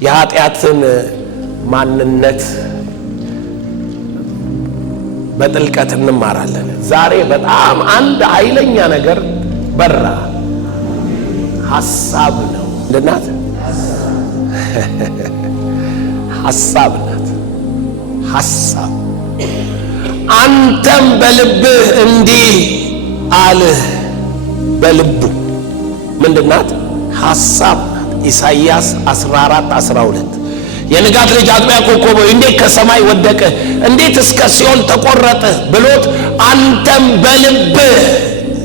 የኃጢአትን ማንነት በጥልቀት እንማራለን። ዛሬ በጣም አንድ ኃይለኛ ነገር በራ። ሐሳብ ነው። እንደናት ሐሳብ ናት። ሐሳብ አንተም በልብህ እንዲህ አልህ። በልቡ ምንድናት? ሐሳብ ናት። ኢሳይያስ 14:12 የንጋት ልጅ አጥቢያ ኮከብ ሆይ እንዴት ከሰማይ ወደቅህ? እንዴት እስከ ሲኦል ተቆረጥህ? ብሎት አንተም በልብህ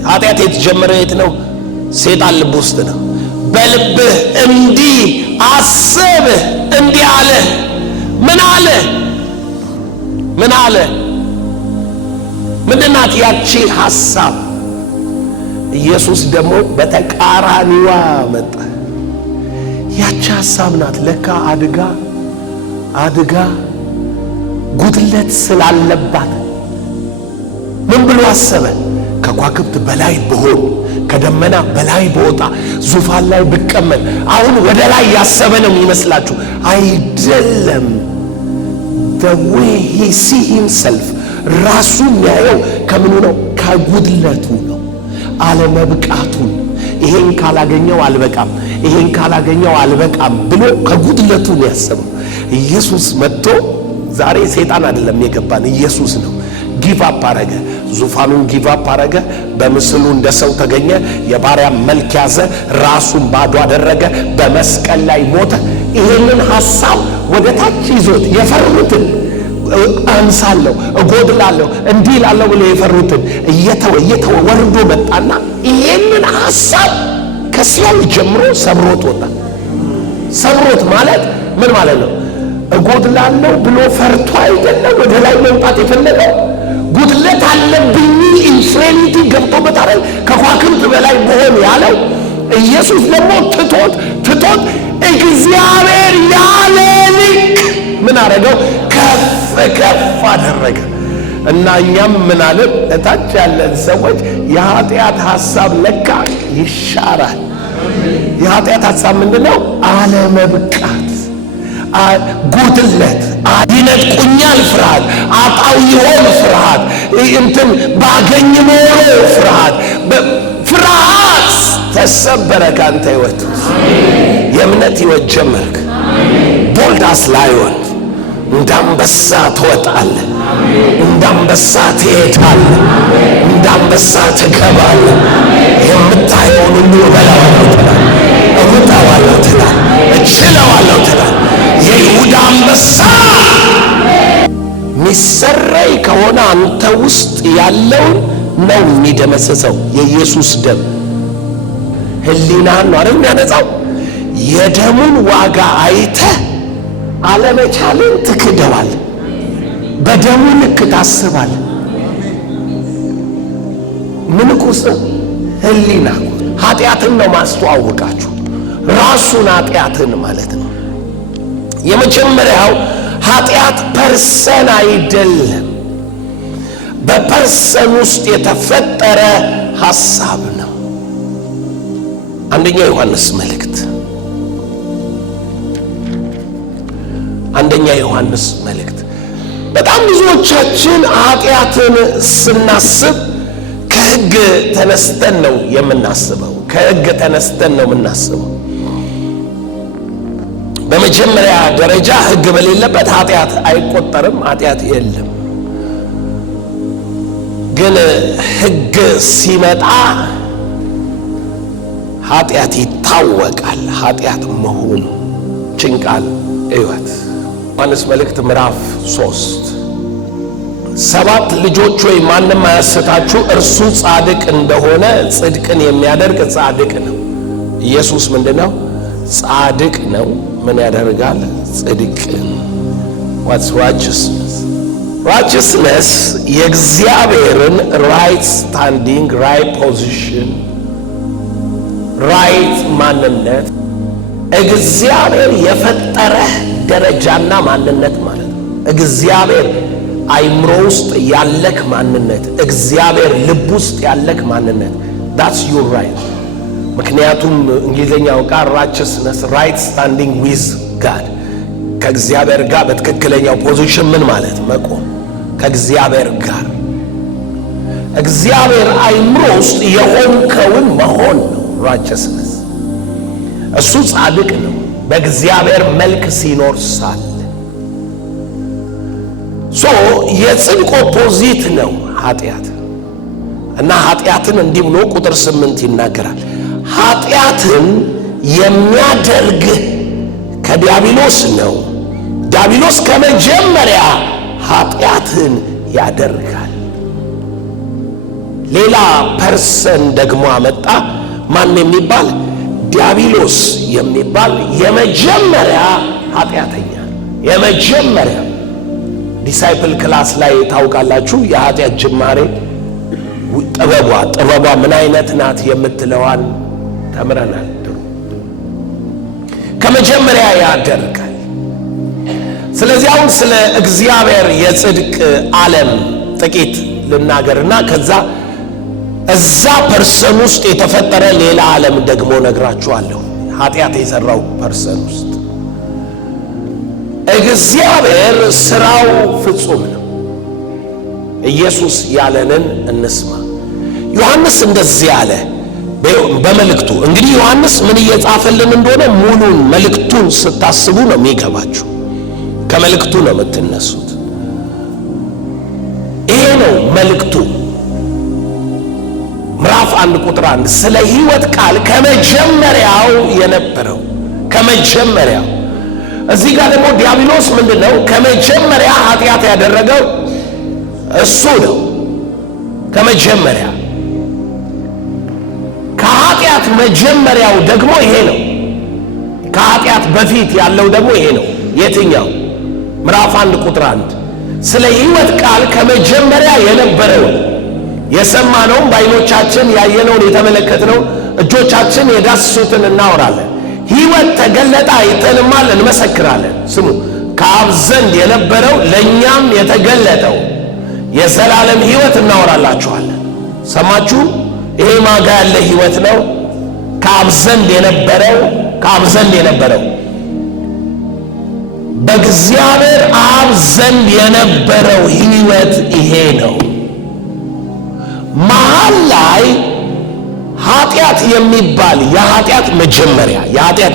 ኃጢአት የተጀመረ የት ነው? ሴጣን ልብ ውስጥ ነው። በልብህ እንዲህ አስብህ። እንዲህ አለ። ምን አለ? ምን አለ? ምንድናት ያቺ ሐሳብ? ኢየሱስ ደግሞ በተቃራኒዋ መጣ። ያቺ ሐሳብ ናት ለካ አድጋ ጉድለት ስላለባት ምን ብሎ አሰበ? ከኳክብት በላይ ብሆን፣ ከደመና በላይ በወጣ፣ ዙፋን ላይ ብቀመጥ። አሁን ወደ ላይ ያሰበ ነው የሚመስላችሁ? አይደለም። the way he see himself ራሱ የሚያየው ከምኑ ነው? ከጉድለቱ ነው። አለመብቃቱን፣ ይሄን ካላገኘው አልበቃም፣ ይሄን ካላገኘው አልበቃም ብሎ ከጉድለቱ ነው ያሰበው። ኢየሱስ መጥቶ ዛሬ ሰይጣን አይደለም የገባን፣ ኢየሱስ ነው። ጊቭ አፕ አረገ። ዙፋኑን ጊቭ አፕ አረገ። በምስሉ እንደ ሰው ተገኘ። የባሪያ መልክ ያዘ። ራሱን ባዶ አደረገ። በመስቀል ላይ ሞተ። ይሄንን ሐሳብ ወደ ታች ይዞት የፈሩትን አንሳለሁ፣ እጎድላለሁ፣ እንዲህ ላለሁ ብለው የፈሩትን እየተወ ወርዶ መጣና ይሄንን ሐሳብ ከሲኦል ጀምሮ ሰብሮት ወጣ። ሰብሮት ማለት ምን ማለት ነው? እጎድላለሁ ብሎ ፈርቶ አይደለም ወደ ላይ መምጣት የፈለገው። ጉድለት አለብኝ ኢንፍሬኒቲ ገብቶበት አይደል ከኳክብት በላይ መሆን ያለው። ኢየሱስ ደግሞ ትቶት እግዚአብሔር ያለ ልክ ምን አረገው? ከፍ አደረገ። እና እኛም ምን አለን? እታች ያለን ሰዎች የኃጢአት ሐሳብ ለካ ይሻራል። የኃጢአት ሐሳብ ምንድነው? አለመብቃት፣ ጉድለት፣ ይነጥቁኛል ፍርሃት፣ አጣው ይሆን ፍርሃት፣ እንትን ባገኝ ኖሮ ፍርሃት ተሰበረ ካንተ ሕይወት። የእምነት ሕይወት ጀመርክ። ቦልድ አስ ላዮን እንዳንበሳ ትወጣለህ፣ እንዳንበሳ ትሄዳለህ፣ እንዳንበሳ ትገባለህ። የምታየውን ሁሉ እበላዋለሁ ትላለህ፣ እውጣዋለሁ ትላለህ፣ እችለዋለሁ ትላለህ። የይሁዳ አንበሳ ሚሰረይ ከሆነ አንተ ውስጥ ያለውን ነው የሚደመስሰው። የኢየሱስ ደም ህሊናን ነው አይደል የሚያነጻው። የደሙን ዋጋ አይተህ አለመቻልን ትክደዋል። በደሙ ልክ ታስባል። ምን ቁስ ህሊና ኃጢአትን ነው ማስተዋወቃችሁ። ራሱን ኃጢአትን ማለት ነው። የመጀመሪያው ኃጢአት ፐርሰን አይደለም፣ በፐርሰን ውስጥ የተፈጠረ ሐሳብ ነው። አንደኛ ዮሐንስ መልእክት በጣም ብዙዎቻችን ኃጢአትን ስናስብ ከሕግ ተነስተን ነው የምናስበው። በመጀመሪያ ደረጃ ሕግ በሌለበት ኃጢአት አይቆጠርም፣ ኃጢአት የለም። ግን ሕግ ሲመጣ ኃጢአት ይታወቃል። ኃጢአት መሆኑ ጭንቃል ሕይወት ዮሐንስ መልእክት ምዕራፍ 3 ልጆች ሆይ ማንም አያስታችሁ፣ እርሱ ጻድቅ እንደሆነ ጽድቅን የሚያደርግ ጻድቅ ነው። ኢየሱስ ምንድነው? ጻድቅ ነው። ምን ያደርጋል? ጽድቅን። what's righteousness የእግዚአብሔርን ራይት ስታንዲንግ፣ ራይት ፖዚሽን፣ ራይት ማንነት፣ እግዚአብሔር የፈጠረህ ደረጃና ማንነት ማለት ነው። እግዚአብሔር አይምሮ ውስጥ ያለክ ማንነት፣ እግዚአብሔር ልብ ውስጥ ያለክ ማንነት that's your right። ምክንያቱም እንግሊዘኛው ቃል righteousness right standing with ጋድ ከእግዚአብሔር ጋር በትክክለኛው ፖዚሽን ምን ማለት መቆም ከእግዚአብሔር ጋር እግዚአብሔር አይምሮ ውስጥ የሆንከውን መሆን ነው righteousness እሱ ጻድቅ ነው በእግዚአብሔር መልክ ሲኖር ሳለ የጽድቅ ኦፖዚት ነው ኃጢአት እና ኃጢአትን እንዲህ ብሎ ቁጥር 8 ይናገራል ኃጢአትን የሚያደርግ ከዲያብሎስ ነው ዲያብሎስ ከመጀመሪያ ኃጢአትን ያደርጋል ሌላ ፐርሰን ደግሞ አመጣ ማን የሚባል ዲያብሎስ የሚባል የመጀመሪያ ኃጢአተኛ የመጀመሪያ ዲሳይፕል ክላስ ላይ ታውቃላችሁ የኃጢአት ጅማሬ ጥበቧ ምን አይነት ናት የምትለዋን ተምረናል ከመጀመሪያ ያደርጋል ስለዚህ አሁን ስለ እግዚአብሔር የጽድቅ ዓለም ጥቂት ልናገርና ከዛ እዛ ፐርሰን ውስጥ የተፈጠረ ሌላ ዓለም ደግሞ ነግራችኋለሁ ኃጢአት የሰራው ፐርሰን ውስጥ እግዚአብሔር ስራው ፍጹም ነው ኢየሱስ ያለንን እንስማ ዮሐንስ እንደዚህ ያለ በመልእክቱ እንግዲህ ዮሐንስ ምን እየጻፈልን እንደሆነ ሙሉን መልእክቱን ስታስቡ ነው የሚገባችሁ ከመልእክቱ ነው የምትነሱት ይሄ ነው መልእክቱ ምዕራፍ 1 ቁጥር 1 ስለ ሕይወት ቃል ከመጀመሪያው የነበረው ከመጀመሪያው እዚህ ጋር ደግሞ ዲያብሎስ ምንድነው ከመጀመሪያ ኃጢአት ያደረገው እሱ ነው ከመጀመሪያ ከኃጢአት መጀመሪያው ደግሞ ይሄ ነው ከኃጢአት በፊት ያለው ደግሞ ይሄ ነው የትኛው ምዕራፍ 1 ቁጥር 1 ስለ ሕይወት ቃል ከመጀመሪያ የነበረው የሰማነውን በዓይኖቻችን ያየነውን የተመለከትነውን እጆቻችን የዳሰሱትን እናወራለን ሕይወት ተገለጠ አይተንማል እንመሰክራለን ስሙ ከአብ ዘንድ የነበረው ለእኛም የተገለጠው የዘላለም ሕይወት እናወራላችኋለን ሰማችሁ ይሄ ማጋ ያለ ሕይወት ነው ከአብ ዘንድ የነበረው በእግዚአብሔር አብ ዘንድ የነበረው ሕይወት ይሄ ነው መሃል ላይ ኃጢአት የሚባል የኃጢአት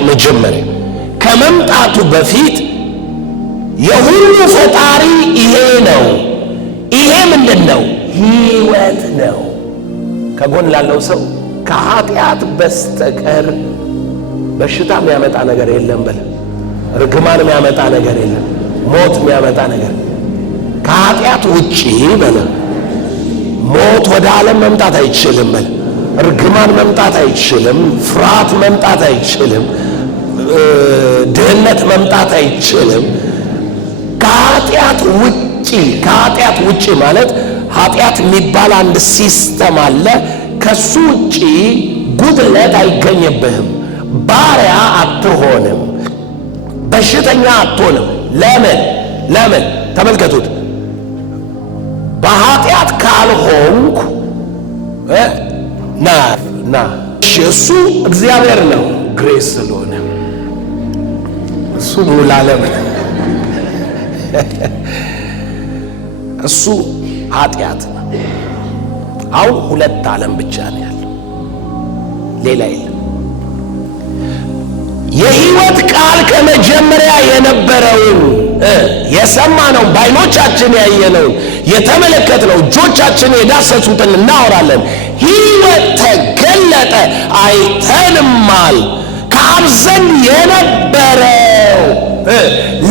መጀመሪያ ከመምጣቱ በፊት የሁሉ ፈጣሪ ይሄ ነው ይሄ ምንድነው ሕይወት ነው ከጎን ላለው ሰው ከኃጢአት በስተቀር በሽታ የሚያመጣ ነገር የለም በል ርግማን የሚያመጣ ነገር የለም ሞት የሚያመጣ ነገር ከኃጢአት ውጪ በል ሞት ወደ ዓለም መምጣት አይችልም በል ርግማን መምጣት አይችልም ፍርሃት መምጣት አይችልም ድህነት መምጣት አይችልም ከኃጢአት ውጪ ማለት ኃጢአት የሚባል አንድ ሲስተም አለ ከሱ ውጪ ጉድለት አይገኝብህም ባሪያ አትሆንም በሽተኛ አትሆንም ለምን ተመልከቱት በኃጢአት ካልሆንኩ ና እሱ እግዚአብሔር ነው ግሬስ ስለሆነ እሱ ሙላለም እሱ ኃጢአት ነው አሁን ሁለት ዓለም ብቻ ነው ያለው ሌላ የለም የሕይወት ቃል ከመጀመሪያ የነበረውን የሰማነው በዓይኖቻችን ያየነውን የተመለከትነው እጆቻችን የዳሰሱትን እናወራለን ሕይወት ተገለጠ አይተንማል ከአብ ዘንድ የነበረው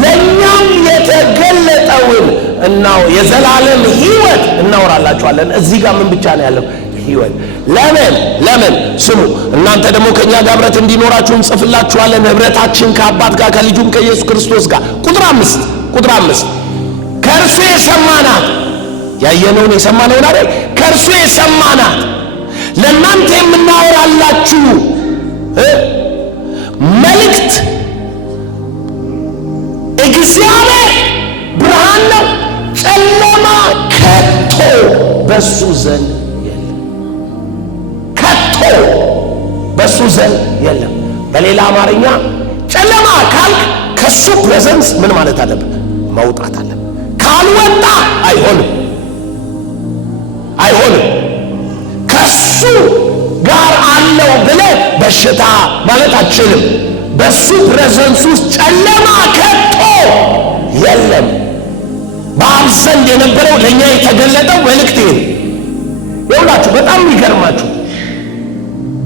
ለእኛም የተገለጠውን እናው የዘላለም ሕይወት እናወራላችኋለን እዚህ ጋር ምን ብቻ ነው ያለው ሕይወት ለምን ስሙ እናንተ ደግሞ ከኛ ጋር ህብረት እንዲኖራችሁ እንጽፍላችኋለን ህብረታችን ከአባት ጋር ከልጁም ከኢየሱስ ክርስቶስ ጋር ቁጥር 5 ከእርሱ የሰማናት ያየነውን የሰማነውን አይደል ከእርሱ የሰማናት ለእናንተ የምናወራላችሁ መልእክት እግዚአብሔር ብርሃን ነው ጨለማ ከቶ በሱ ዘንድ በሱ ዘንድ የለም በሌላ አማርኛ ጨለማ ካልክ ከሱ ፕሬዘንስ ምን ማለት አለብን? መውጣት አለብን። ካልወጣ አይሆንም። ከሱ ጋር አለው ብለህ በሽታ ማለት አትችልም። በሱ ፕሬዘንስ ውስጥ ጨለማ ከቶ የለም። በአብ ዘንድ የነበረው ለእኛ የተገለጠው መልእክት ይሄ ይውላችሁ። በጣም የሚገርማችሁ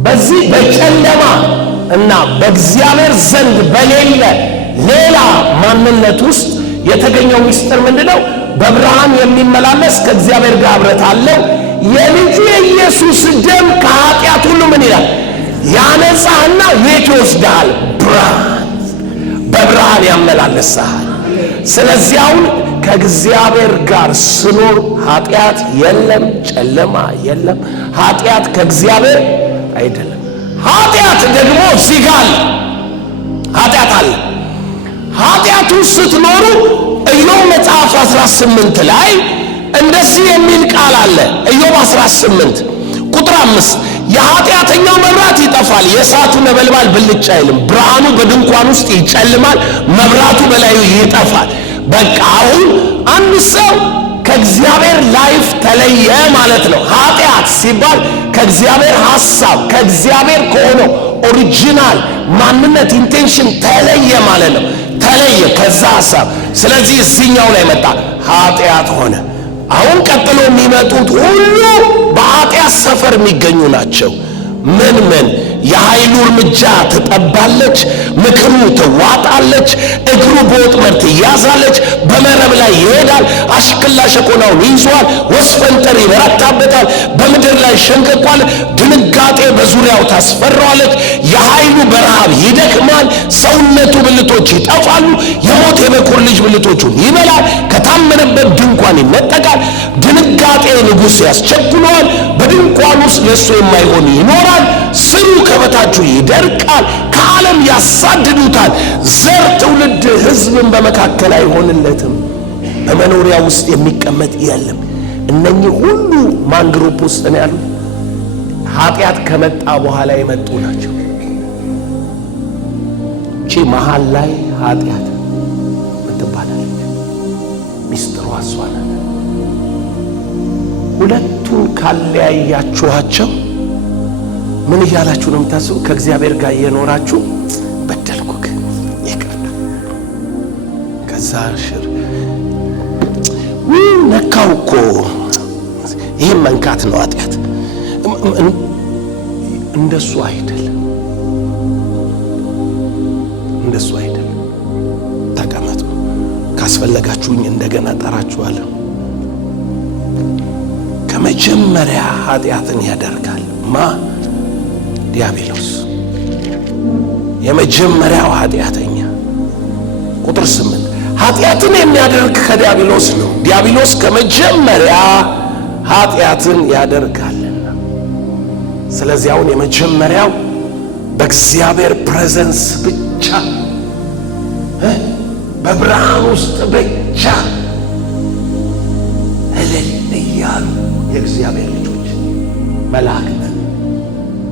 በዚህ በጨለማ እና በእግዚአብሔር ዘንድ በሌለ ሌላ ማንነት ውስጥ የተገኘው ምስጢር ምንድነው? በብርሃን የሚመላለስ ከእግዚአብሔር ጋር ኅብረት አለው። የልጁ የኢየሱስ ደም ከኃጢአት ሁሉ ምን ይላል? ያነጻህና የት ይወስድሃል? ብርሃን፣ በብርሃን ያመላለስሃል። ስለዚህ አሁን ከእግዚአብሔር ጋር ስኖር ኃጢአት የለም፣ ጨለማ የለም። ኃጢአት ከእግዚአብሔር አይደለም። ኃጢአት ደግሞ እዚህ ጋር አለ። ኃጢአት አለ። ኃጢአቱ ስትኖሩ ኢዮብ መጽሐፍ 18 ላይ እንደዚህ የሚል ቃል አለ። ኢዮብ 18 ቁጥር 5 የኃጢአተኛው መብራት ይጠፋል፣ የእሳቱ ነበልባል ብልጭ አይልም። ብርሃኑ በድንኳን ውስጥ ይጨልማል፣ መብራቱ በላዩ ይጠፋል። በቃ አሁን አንድ ሰው ከእግዚአብሔር ላይፍ ተለየ ማለት ነው። ኃጢአት ሲባል ከእግዚአብሔር ሐሳብ ከእግዚአብሔር ከሆነው ኦሪጂናል ማንነት ኢንቴንሽን ተለየ ማለት ነው። ተለየ ከዛ ሐሳብ። ስለዚህ እዚህኛው ላይ መጣ፣ ኃጢአት ሆነ። አሁን ቀጥሎ የሚመጡት ሁሉ በኃጢአት ሰፈር የሚገኙ ናቸው። ምን የኃይሉ እርምጃ ትጠባለች፣ ምክሩ ትዋጣለች፣ እግሩ በወጥመድ ትያዛለች፣ በመረብ ላይ ይሄዳል፣ አሽክላ ሸኮናውን ይዟል፣ ወስፈንጠር ይበረታበታል፣ በምድር ላይ ሸንቀቋል፣ ድንጋጤ በዙሪያው ታስፈራዋለች። የኃይሉ በረሃብ ይደክማል፣ ሰውነቱ ብልቶች ይጠፋሉ፣ የሞት የበኩር ልጅ ብልቶቹን ይበላል፣ ከታመነበት ድንኳን ይነጠቃል። ድንጋጤ ንጉሥ ያስቸኩለዋል፣ በድንኳን ውስጥ ለእሱ የማይሆን ይኖራል። ስሩ ከበታቹ ይደርቃል፣ ከዓለም ያሳድዱታል። ዘር ትውልድ ሕዝብን በመካከል አይሆንለትም፣ በመኖሪያ ውስጥ የሚቀመጥ የለም። እነኚህ ሁሉ ማን ግሩፕ ውስጥ ነው ያሉት? ኃጢአት ከመጣ በኋላ የመጡ ናቸው። እቺ መሃል ላይ ኃጢአት ምትባላለች። ሚስጥሯ እሷ ናት። ሁለቱን ካለያያችኋቸው ምን እያላችሁ ነው የምታስቡ? ከእግዚአብሔር ጋር እየኖራችሁ በደልኩክ ይቅርታ፣ ከዛ ሽር ነካው እኮ ይህም መንካት ነው ኃጢአት። እንደሱ አይደለም፣ እንደሱ አይደለም። ተቀመጡ፣ ካስፈለጋችሁኝ እንደገና ጠራችኋለሁ። ከመጀመሪያ ኃጢአትን ያደርጋል ዲያብሎስ፣ የመጀመሪያው ኃጢአተኛ። ቁጥር 8 ኃጢአትን የሚያደርግ ከዲያብሎስ ነው፣ ዲያብሎስ ከመጀመሪያ ኃጢአትን ያደርጋልና። ስለዚህ አሁን የመጀመሪያው በእግዚአብሔር ፕሬዘንስ ብቻ በብርሃን ውስጥ ብቻ እልል እያሉ የእግዚአብሔር ልጆች መላእክት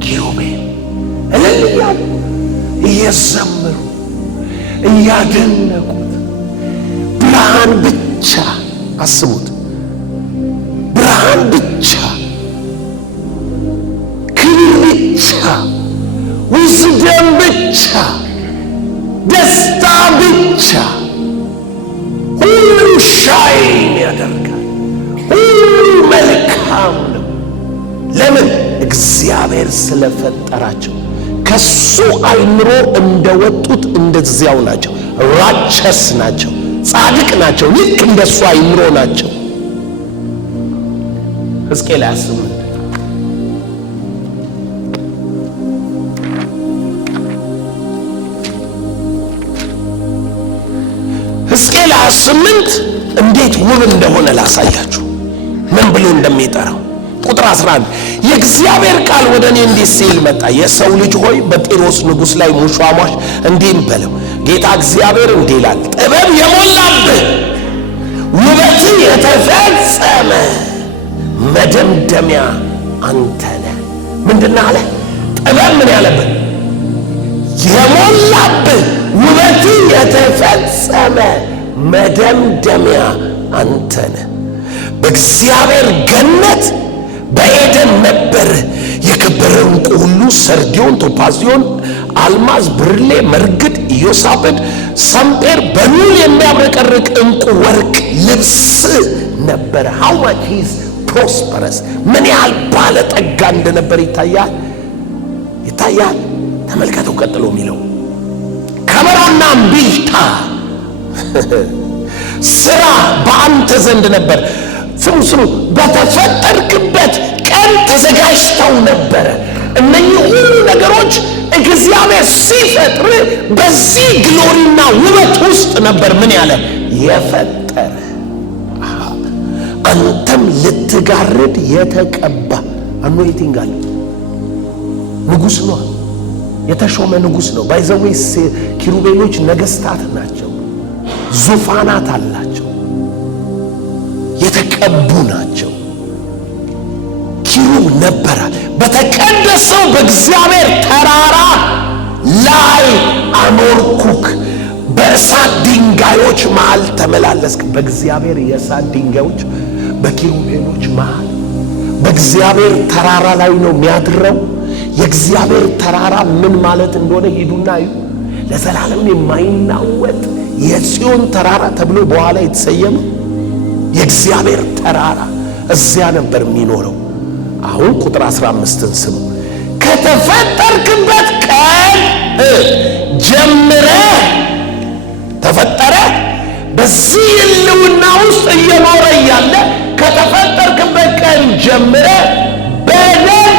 ኪሩቤል እልል እያሉ እየዘመሩ እያደነቁት ብርሃን ብቻ አስቡት፣ ብርሃን ብቻ፣ ክብር ብቻ፣ ውስደም ብቻ፣ ደስታ ብቻ፣ ሁሉ ሻይን ያደርጋል፣ ሁሉ መልካም ነው። ለምን? እግዚአብሔር ስለፈጠራቸው። ከሱ አይምሮ እንደወጡት እንደዚያው ናቸው። ራቸስ ናቸው፣ ጻድቅ ናቸው፣ ልክ እንደሱ አይምሮ ናቸው። ሕዝቅኤል 28 ሕዝቅኤል 28 እንዴት ውብ እንደሆነ ላሳያችሁ፣ ምን ብሎ እንደሚጠራው። ቁጥር 11 የእግዚአብሔር ቃል ወደ እኔ እንዲህ ሲል መጣ፣ የሰው ልጅ ሆይ በጢሮስ ንጉሥ ላይ ሙሿሟሽ እንዲህም በለው፣ ጌታ እግዚአብሔር እንዲህ ይላል፣ ጥበብ የሞላብህ ውበት የተፈጸመ መደምደሚያ አንተ ነህ። ምንድን አለ? ጥበብ ምን ያለብህ የሞላብህ ውበት የተፈጸመ መደምደሚያ አንተ ነህ። በእግዚአብሔር ገነት በኤደን ነበር። የከበረ ዕንቁ ሁሉ ሰርዲዮን፣ ቶጳዝዮን፣ አልማዝ፣ ብርሌ፣ መርግድ፣ ኢዮሳፍድ፣ ሰምፔር በሉል የሚያብረቀርቅ ዕንቁ ወርቅ ልብስ ነበረ። how much he is prosperous ምን ያህል ባለጠጋ እንደነበር ይታያል። ተመልከተው ቀጥሎ የሚለው ከበሮና እምቢልታ ስራ በአንተ ዘንድ ነበር። ስሙ በተፈጠርክበት ቀን ተዘጋጅተው ነበረ። እነኚህ ሁሉ ነገሮች እግዚአብሔር ሲፈጥር በዚህ ግሎሪና ውበት ውስጥ ነበር ምን ያለ የፈጠረ። አንተም ልትጋርድ የተቀባ አኖይንቲንግ አለ። ንጉሥ ነው፣ የተሾመ ንጉሥ ነው። ባይዘዌስ ኪሩቤሎች ነገሥታት ናቸው፣ ዙፋናት አላቸው፣ የተቀቡ ናቸው። ኪሩብ ነበረ። በተቀደሰው በእግዚአብሔር ተራራ ላይ አኖርኩክ፣ በእሳት ድንጋዮች መሃል ተመላለስክ። በእግዚአብሔር የእሳት ድንጋዮች በኪሩቤሎች መሃል በእግዚአብሔር ተራራ ላይ ነው የሚያድረው። የእግዚአብሔር ተራራ ምን ማለት እንደሆነ ሂዱና እዩ። ለዘላለም የማይናወጥ የጽዮን ተራራ ተብሎ በኋላ የተሰየመ የእግዚአብሔር ተራራ እዚያ ነበር የሚኖረው። አሁን ቁጥር 15ን ስሙ። ከተፈጠርክበት ቀን ጀምረህ ተፈጠረ። በዚህ ሕልውና ውስጥ እየኖረ እያለ ከተፈጠርክበት ቀን ጀምረህ በደል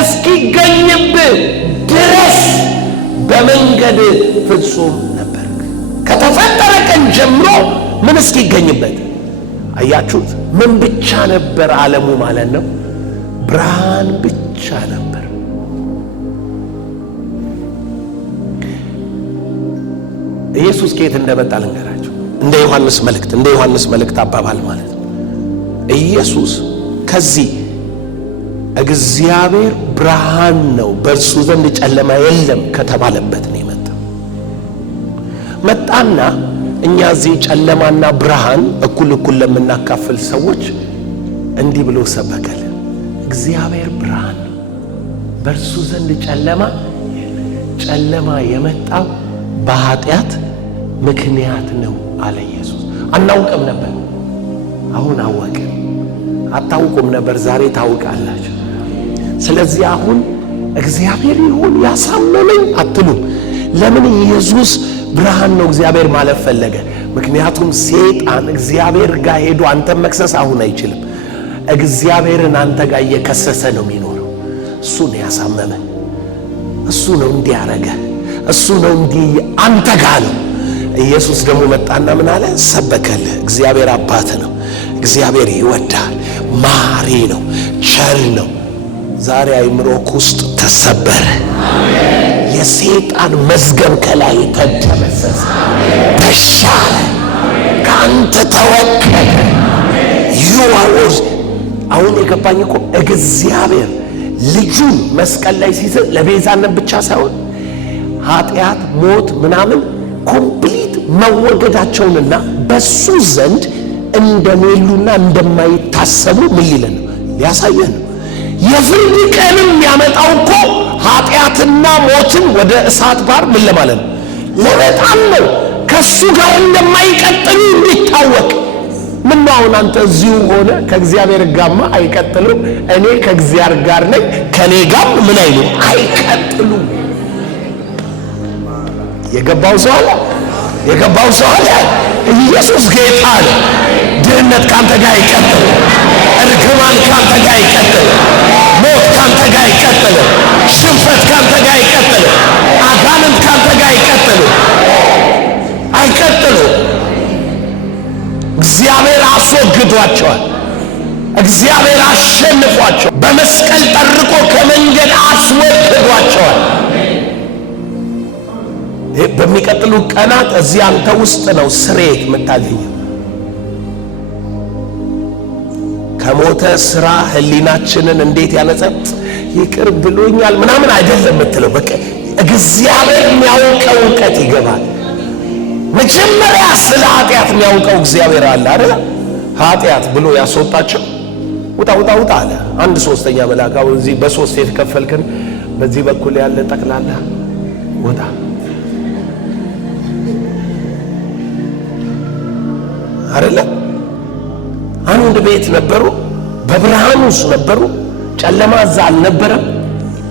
እስኪገኝብህ ድረስ በመንገድ ፍጹም ነበርክ። ከተፈጠረ ቀን ጀምሮ ምን እስኪገኝበት? አያችሁት? ምን ብቻ ነበር ዓለሙ ማለት ነው? ብርሃን ብቻ ነበር። ኢየሱስ ከየት እንደመጣ ልንገራችሁ። እንደ ዮሐንስ መልእክት አባባል ማለት ነው። ኢየሱስ ከዚህ እግዚአብሔር ብርሃን ነው በእርሱ ዘንድ ጨለማ የለም ከተባለበት ነው የመጣው። መጣና እኛ እዚህ ጨለማና ብርሃን እኩል ለምናካፍል ሰዎች እንዲህ ብሎ ሰበከልን። እግዚአብሔር ብርሃን ነው፣ በእርሱ ዘንድ ጨለማ የመጣው በኃጢአት ምክንያት ነው አለ ኢየሱስ። አናውቅም ነበር፣ አሁን አወቅን። አታውቁም ነበር፣ ዛሬ ታውቃላችሁ። ስለዚህ አሁን እግዚአብሔር ይሁን ያሳመነኝ አትሉም። ለምን ኢየሱስ ብርሃን ነው እግዚአብሔር ማለት ፈለገ? ምክንያቱም ሰይጣን እግዚአብሔር ጋር ሄዶ አንተን መክሰስ አሁን አይችልም። እግዚአብሔርን አንተ ጋር እየከሰሰ ነው የሚኖረው። እሱ ነው ያሳመመ፣ እሱ ነው እንዲያረገ፣ እሱ ነው እንዲህ አንተ ጋር ነው። ኢየሱስ ደግሞ መጣና ምን አለ? ሰበከልህ። እግዚአብሔር አባት ነው፣ እግዚአብሔር ይወዳል፣ ማሪ ነው፣ ቸር ነው። ዛሬ አይምሮክ ውስጥ ተሰበረ። የሰይጣን መዝገብ ከላይ ተደመሰሰ፣ ተሻረ፣ ከአንተ ተወገደ። ዩዋውስ አሁን የገባኝ እኮ እግዚአብሔር ልጁን መስቀል ላይ ሲሰጥ ለቤዛነት ብቻ ሳይሆን ኃጢአት፣ ሞት ምናምን ኮምፕሊት መወገዳቸውንና በሱ ዘንድ እንደሌሉና እንደማይታሰቡ ምን ሊለን ነው? ሊያሳየን ነው። የፍርድ ቀንም ያመጣው እኮ ኃጢአትና ሞትን ወደ እሳት ባህር ምን ለማለት ነው? ለመጣል ነው። ከሱ ጋር እንደማይቀጥሉ እንዲታወቅ። ምን ነው አሁን አንተ እዚሁ ሆነ ከእግዚአብሔር ጋርማ አይቀጥሉም። እኔ ከእግዚአብሔር ጋር ነኝ፣ ከኔ ጋር ምን አይሉ አይቀጥሉ። የገባው ሰው አለ። ኢየሱስ ጌታ ነው። ድህነት ካንተ ጋር አይቀጥል፣ እርግማን ካንተ ጋር አይቀጥል፣ ሞት ካንተ ጋር አይቀጥል፣ ሽንፈት ካንተ ጋር አይቀጥል፣ አጋንንት ካንተ ጋር አይቀጥሉ። እግዚአብሔር አስወግዷቸዋል። እግዚአብሔር አሸንፏቸዋል። በመስቀል ጠርቆ ከመንገድ አስወግዷቸዋል። በሚቀጥሉ ቀናት እዚህ አንተ ውስጥ ነው ስርየት የምታገኘው። ከሞተ ስራ ህሊናችንን እንዴት ያነጸ ይቅር ብሎኛል ምናምን አይደለም የምትለው። በቃ እግዚአብሔር የሚያውቀው እውቀት ይገባል። መጀመሪያ ስለ ኃጢአት የሚያውቀው እግዚአብሔር አለ አይደል? ኃጢአት ብሎ ያስወጣቸው ውጣ ውጣ ውጣ አለ። 1/3 መልአክ አሁን እዚህ በ3 የተከፈልከን በዚህ በኩል ያለ ጠቅላላ ውጣ። አይደለ? አንድ ቤት ነበሩ፣ በብርሃን ውስጥ ነበሩ። ጨለማ እዛ አልነበረም፣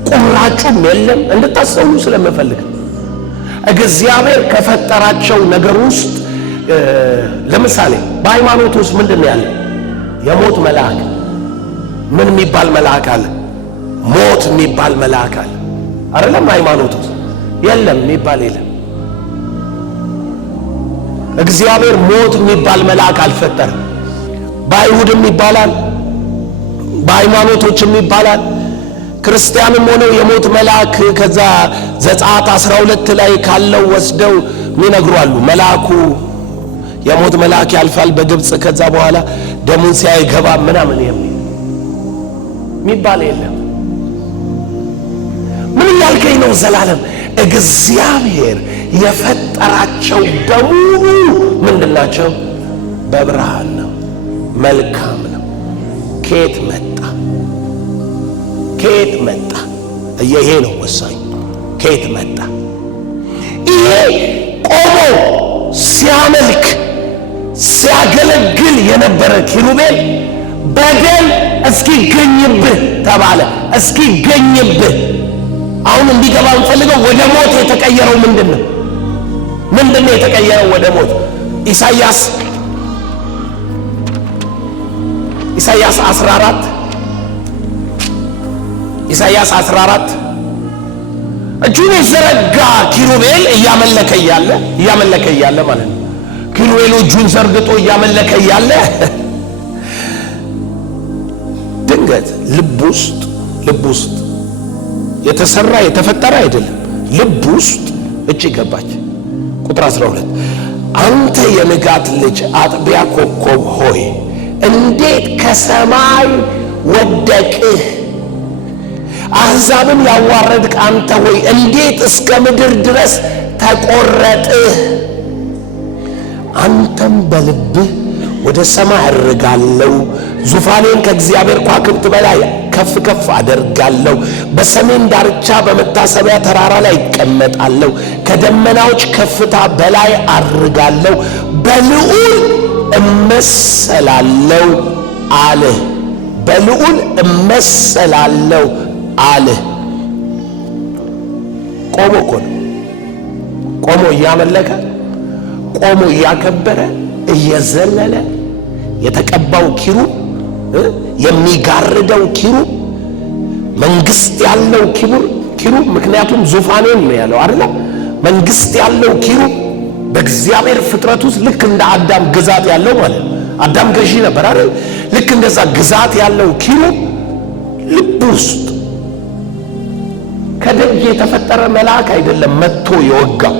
ቁራጩም የለም። እንድታስተውሉ ስለምፈልግ እግዚአብሔር ከፈጠራቸው ነገር ውስጥ ለምሳሌ በሃይማኖት ውስጥ ምንድን ነው ያለ? የሞት መልአክ። ምን የሚባል መልአክ አለ? ሞት የሚባል መልአክ አለ አይደለም? ሃይማኖት ውስጥ የለም የሚባል የለም። እግዚአብሔር ሞት የሚባል መልአክ አልፈጠረም። በአይሁድም ይባላል፣ በሃይማኖቶችም ይባላል። ክርስቲያንም ሆነው የሞት መልአክ ከዛ ዘጸአት 12 ላይ ካለው ወስደው ይነግሯሉ። መልአኩ የሞት መልአክ ያልፋል በግብፅ፣ ከዛ በኋላ ደሙን ሲያይ ገባ ምናምን የሚባል የለም። ምን እያልከኝ ነው ዘላለም? እግዚአብሔር የፈጠራቸው በሙሉ ምንድናቸው? በብርሃን ነው፣ መልካም ነው። ከየት መጣ? ከየት መጣ? ይሄ ነው ወሳኝ። ከየት መጣ? ይሄ ቆሞ ሲያመልክ ሲያገለግል የነበረ ኪሩቤል በደል እስኪገኝብህ ተባለ። እስኪገኝብህ አሁን እንዲገባ እንፈልገው። ወደ ሞት የተቀየረው ምንድነው? ምንድነው የተቀየረው ወደ ሞት? ኢሳይያስ 14 እጁን የዘረጋ ኪሩቤል እያመለከ እያለ ማለት ነው። ኪሩቤሉ እጁን ዘርግቶ እያመለከ እያለ ድንገት ልብ ውስጥ የተሰራ የተፈጠረ አይደለም፣ ልብ ውስጥ እጅ ገባች። ቁጥር 12 አንተ የንጋት ልጅ አጥቢያ ኮከብ ሆይ እንዴት ከሰማይ ወደቅህ? አሕዛብን ያዋረድክ አንተ ሆይ እንዴት እስከ ምድር ድረስ ተቆረጥህ? አንተም በልብህ ወደ ሰማይ አድርጋለሁ፣ ዙፋኔን ከእግዚአብሔር ከዋክብት በላይ ከፍ ከፍ አደርጋለሁ። በሰሜን ዳርቻ በመታሰቢያ ተራራ ላይ ይቀመጣለሁ፣ ከደመናዎች ከፍታ በላይ አድርጋለሁ፣ በልዑል እመሰላለሁ አለ። በልዑል እመሰላለሁ አለ። ቆሞ እኮ ነው። ቆሞ እያመለከ ቆሞ እያከበረ እየዘለለ የተቀባው ኪሩብ፣ የሚጋርደው ኪሩብ፣ መንግስት ያለው ኪሩብ ምክንያቱም ዙፋኔን ነው ያለው አይደል? መንግስት ያለው ኪሩብ በእግዚአብሔር ፍጥረት ውስጥ ልክ እንደ አዳም ግዛት ያለው ማለት ነው። አዳም ገዢ ነበር አይደል? ልክ እንደዛ ግዛት ያለው ኪሩብ ልብ ውስጥ ከደጅ የተፈጠረ መልአክ አይደለም መጥቶ የወጋው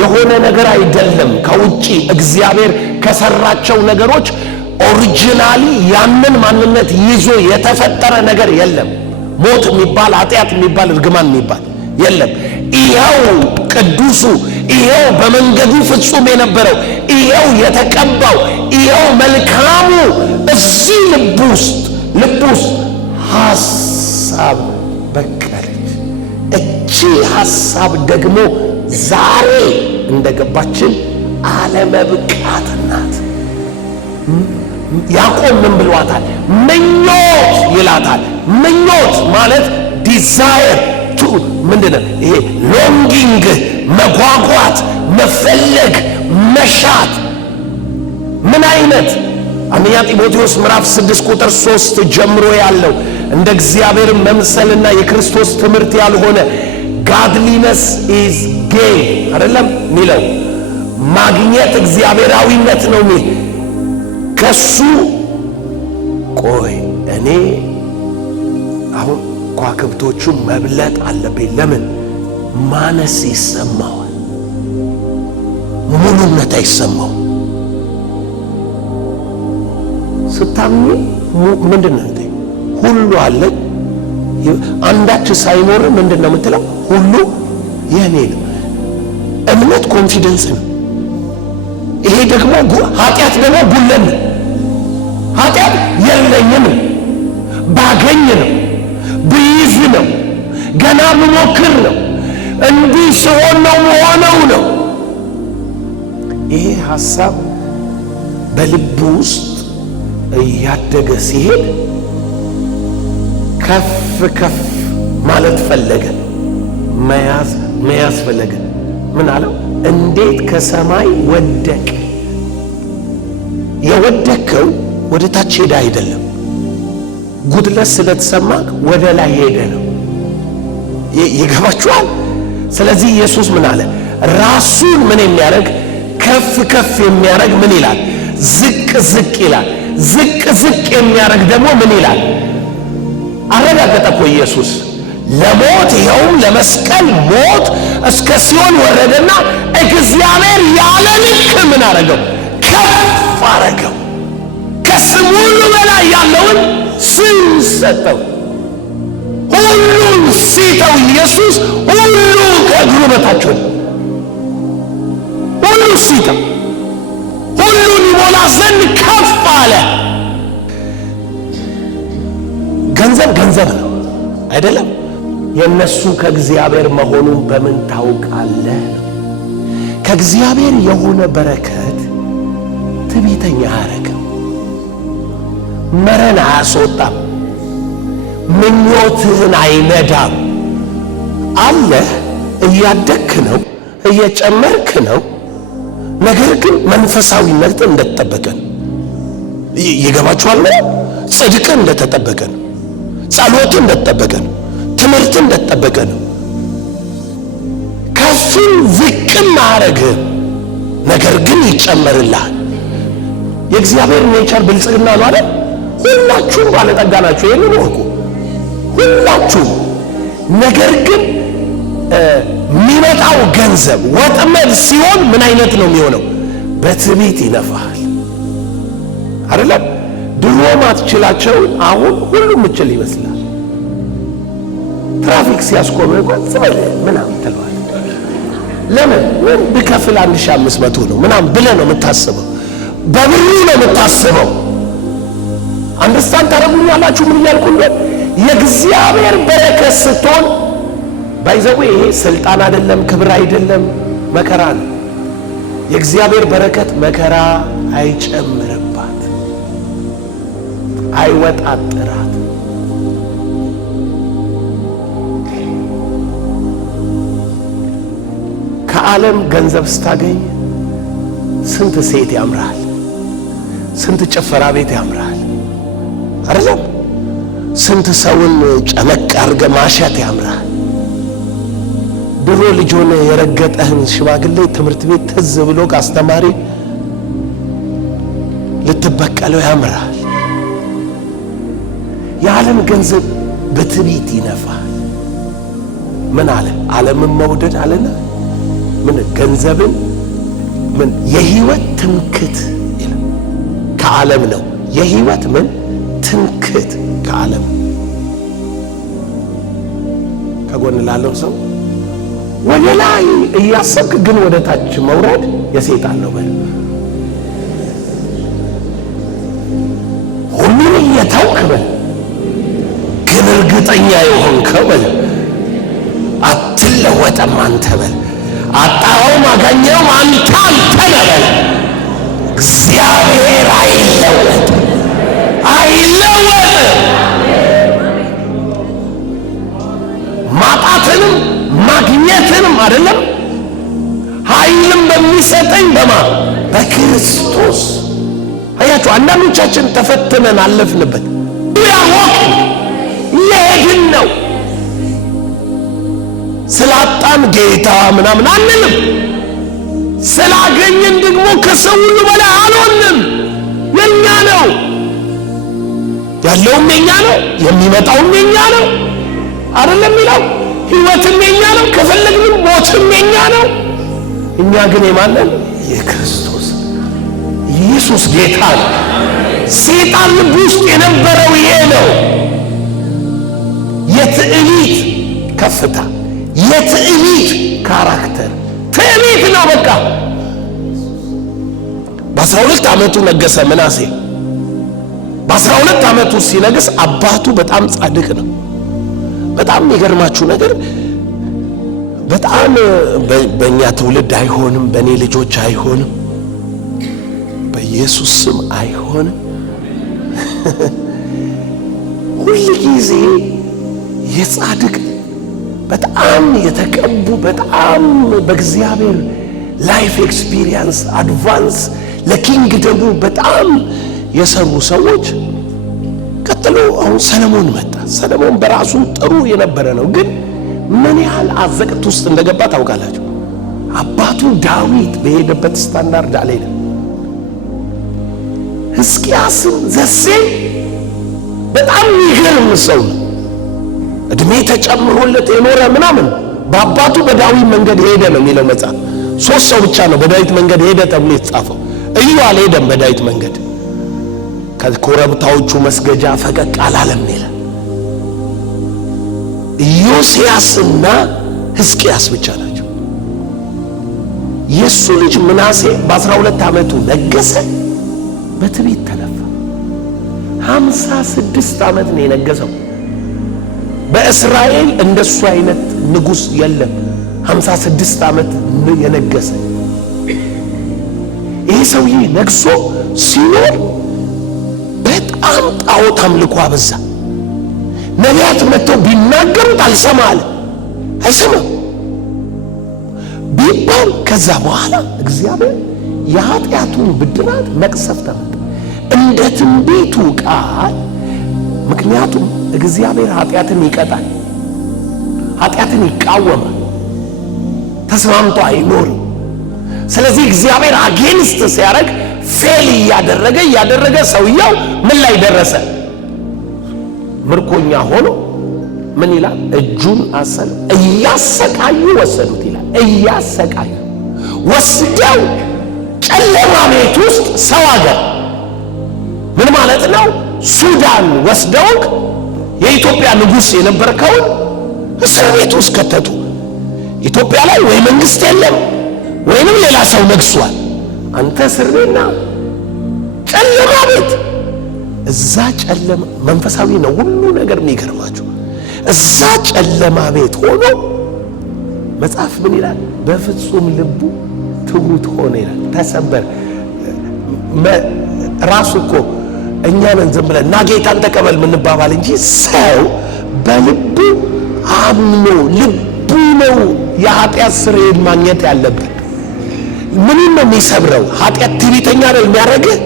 የሆነ ነገር አይደለም። ከውጪ እግዚአብሔር ከሰራቸው ነገሮች ኦሪጂናሊ ያንን ማንነት ይዞ የተፈጠረ ነገር የለም። ሞት የሚባል ኃጢአት የሚባል እርግማን የሚባል የለም። ይኸው ቅዱሱ፣ ይኸው በመንገዱ ፍጹም የነበረው፣ ይኸው የተቀባው፣ ይኸው መልካሙ እዚህ ልብ ውስጥ ሐሳብ በቀለች። እቺ ሐሳብ ደግሞ ዛሬ እንደገባችን አለመብቃት ናት። ያዕቆብ ምን ብሏታል? ምኞት ይላታል። ምኞት ማለት ዲዛየር ቱ ምንድነው? ይሄ ሎንጊንግ፣ መጓጓት፣ መፈለግ፣ መሻት። ምን አይነት? አንደኛ ጢሞቴዎስ ምዕራፍ 6 ቁጥር 3 ጀምሮ ያለው እንደ እግዚአብሔር መምሰልና የክርስቶስ ትምህርት ያልሆነ ጋድሊነስ ኢዝ ጌን አይደለም ሚለው፣ ማግኘት እግዚአብሔራዊነት ነው ሚል ከሱ ቆይ እኔ አሁን ከዋክብቶቹ መብለጥ አለብኝ። ለምን? ማነስ ይሰማዋል፣ ሙሉነት አይሰማው። ስታምኚ ምንድን ነው ሁሉ አለኝ አንዳች ሳይኖር ምንድነው የምትለው? ሁሉ የኔ ነው። እምነት ኮንፊደንስ ነው። ይሄ ደግሞ ኃጢአት ደግሞ ጉለን ነው። ኃጢአት የለኝም ባገኝ ነው፣ ብይዝ ነው፣ ገና ብሞክር ነው፣ እንዲህ ሲሆን ነው መሆነው ነው። ይሄ ሐሳብ በልብ ውስጥ እያደገ ሲሄድ ከፍ ከፍ ማለት ፈለገ፣ መያዝ ፈለገ። ምን አለው? እንዴት ከሰማይ ወደቅ። የወደቀው ወደ ታች ሄደ አይደለም፣ ጉድለት ስለተሰማ ወደ ላይ ሄደ ነው። ይገባችኋል? ስለዚህ ኢየሱስ ምን አለ? ራሱን ምን የሚያደርግ ከፍ ከፍ የሚያደርግ ምን ይላል? ዝቅ ዝቅ ይላል። ዝቅ ዝቅ የሚያደርግ ደግሞ ምን ይላል? አረጋገጠ እኮ ኢየሱስ ለሞት፣ ይኸውም ለመስቀል ሞት እስከ ሲኦል ወረደና እግዚአብሔር ያለ ልክ ምን አረገው? ከፍ አረገው። ከስም ሁሉ በላይ ያለውን ስም ሰጠው። ሁሉን ሲተው ኢየሱስ ሁሉ ከእግሩ በታች ሆነ። ሁሉ ሲተው ሁሉን ይሞላ ዘንድ ከፍ አለ። ገንዘብ ነው አይደለም? የነሱ ከእግዚአብሔር መሆኑን በምን ታውቃለህ? ከእግዚአብሔር የሆነ በረከት ትዕቢተኛ አያረግም፣ መረን አያስወጣም፣ ምኞትህን አይነዳም። አለህ፣ እያደግክ ነው፣ እየጨመርክ ነው። ነገር ግን መንፈሳዊነት እንደተጠበቀ ነው። ይገባችኋል? ጽድቅ እንደተጠበቀ ነው። ጸሎት እንደተጠበቀ ነው። ትምህርት እንደተጠበቀ ነው። ከፍም ዝቅም አያረግህም፣ ነገር ግን ይጨመርልሃል። የእግዚአብሔር ኔቸር ብልጽግና ነው አይደል? ሁላችሁም ባለጠጋ ናችሁ፣ ይህንን ወቁ፣ ሁላችሁም። ነገር ግን የሚመጣው ገንዘብ ወጥመድ ሲሆን ምን አይነት ነው የሚሆነው? በትዕቢት ይነፋሃል አይደለም? ድሮ ማትችላቸው አሁን ሁሉም ምችል ይመስላል። ትራፊክ ሲያስቆም እንኳን ዝም ምናምን ትለዋል። ለምን? ምን ብከፍል 1500 ነው ምናምን ብለህ ነው የምታስበው። በብሩ ነው የምታስበው። አንደርስታንድ ታደርጉኛላችሁ? ምን እያልኩ ነው? የእግዚአብሔር በረከት ስትሆን ባይዘው ይሄ ስልጣን አይደለም፣ ክብር አይደለም፣ መከራ ነው። የእግዚአብሔር በረከት መከራ አይጨምርባት፣ አይወጣጥራት። ከዓለም ገንዘብ ስታገኝ ስንት ሴት ያምራል፣ ስንት ጭፈራ ቤት ያምራል አይደለም? ስንት ሰውን ጨመቅ አድርገ ማሸት ያምራል። ድሮ ልጅ ሆነ የረገጠህን ሽማግሌ ትምህርት ቤት ትዝ ብሎ ከአስተማሪ ልትበቀለው ያምራል። የዓለም ገንዘብ በትዕቢት ይነፋል። ምን አለ? ዓለምን መውደድ አለና ምን ገንዘብን ምን የህይወት ትምክት ይላል። ከዓለም ነው የህይወት ምን ትምክት ከዓለም። ከጎን ላለው ሰው ወደ ላይ እያሰብክ ግን ወደ ታች መውረድ የሰይጣን ነው በል። ሁሉን እየተውክ በል፣ ግን እርግጠኛ የሆንከው በል። አትለወጥም አንተ በል። አጣኸውም አገኘኸውም አንተ ነህ በል። እግዚአብሔር አይለወጥም፣ አይለወጥም። ማጣትንም ማግኘትንም አይደለም ኃይልም በሚሰጠኝ በክርስቶስ። አያችሁ፣ አንዳንዶቻችን ተፈትነን አለፍንበት። ያወቅ የሄድን ነው። ስላጣን ጌታ ምናምን አንልም። ስላገኘን ደግሞ ከሰው ሁሉ በላይ አልሆንም። የኛ ነው ያለውም፣ የኛ ነው የሚመጣውም፣ የኛ ነው አይደለም ይላል። ሕይወትም የኛ ነው፣ ከፈለግንም ሞትም የኛ ነው። እኛ ግን የማንን? የክርስቶስ። ኢየሱስ ጌታ ነው። ሰይጣን ልብ ውስጥ የነበረው ይሄ ነው። የትዕቢት ከፍታ፣ የትዕቢት ካራክተር፣ ትዕቢት ነው በቃ። በ12 ዓመቱ ነገሰ ምናሴ። በ12 ዓመቱ ሲነግስ አባቱ በጣም ጻድቅ ነው። በጣም የሚገርማችሁ ነገር በጣም በእኛ ትውልድ አይሆንም፣ በእኔ ልጆች አይሆንም፣ በኢየሱስ ስም አይሆንም። ሁል ጊዜ የጻድቅ በጣም የተቀቡ በጣም በእግዚአብሔር ላይፍ ኤክስፒሪየንስ አድቫንስ ለኪንግደሙ በጣም የሰሩ ሰዎች። ቀጥሎ አሁን ሰለሞን መጣ። ሰለሞን በራሱ ጥሩ የነበረ ነው፣ ግን ምን ያህል አዘቅት ውስጥ እንደገባ ታውቃላችሁ? አባቱ ዳዊት በሄደበት ስታንዳርድ አልሄደም። ሕዝቅያስም ዘሴ በጣም የሚገርም ሰው ነው። እድሜ ተጨምሮለት የኖረ ምናምን በአባቱ በዳዊት መንገድ ሄደ ነው የሚለው መጽሐፍ። 3 ሰው ብቻ ነው በዳዊት መንገድ ሄደ ተብሎ የተጻፈው። እዩ አልሄደም በዳዊት መንገድ፣ ከኮረብታዎቹ መስገጃ ፈቀቅ አላለም ይላል። ኢዮስያስና ሕዝቅያስ ብቻ ናቸው። የሱ ልጅ ምናሴ በ12 ዓመቱ ነገሰ። በትዕቢት ተነፋ። 56 ዓመት ነው የነገሰው። በእስራኤል እንደሱ አይነት ንጉስ የለም። 56 ዓመት የነገሰ ይህ ሰውዬ ነግሶ ሲኖር በጣም ጣዖት አምልኮ አበዛ። ነቢያት መጥተው ቢናገሩት አልሰማ አለ። አይሰማም ቢባል ከዛ በኋላ እግዚአብሔር የኃጢአቱን ብድራት መቅሰፍት አመጣ እንደ ትንቢቱ ቃል። ምክንያቱም እግዚአብሔር ኃጢአትን ይቀጣል፣ ኃጢአትን ይቃወማል፣ ተስማምቶ አይኖርም። ስለዚህ እግዚአብሔር አጌንስት ሲያደርግ ፌል እያደረገ ሰውየው ምን ላይ ደረሰ? ምርኮኛ ሆኖ ምን ይላል? እጁን አሰለ። እያሰቃዩ ወሰዱት ይላል። እያሰቃዩ ወስደው ጨለማ ቤት ውስጥ ሰው አገር ምን ማለት ነው? ሱዳን ወስደውክ የኢትዮጵያ ንጉሥ የነበርከውን እስር ቤት ውስጥ ከተቱ። ኢትዮጵያ ላይ ወይ መንግስት የለም ወይንም ሌላ ሰው ነግሷል። አንተ እስር ቤትና ጨለማ ቤት። እዛ ጨለማ መንፈሳዊ ነው ሁሉ ነገር የሚገርማችሁ። እዛ ጨለማ ቤት ሆኖ መጽሐፍ ምን ይላል? በፍጹም ልቡ ትሁት ሆነ ይላል። ተሰበር ራሱ እኮ እኛ ነን ዝም ብለን እና ጌታን ተቀበል ምንባባል እንጂ ሰው በልቡ አምኖ ልቡ ነው የኃጢአት ስርየት ማግኘት ያለበት። ምን ነው የሚሰብረው? ኃጢአት ትዕቢተኛ ነው የሚያደርግህ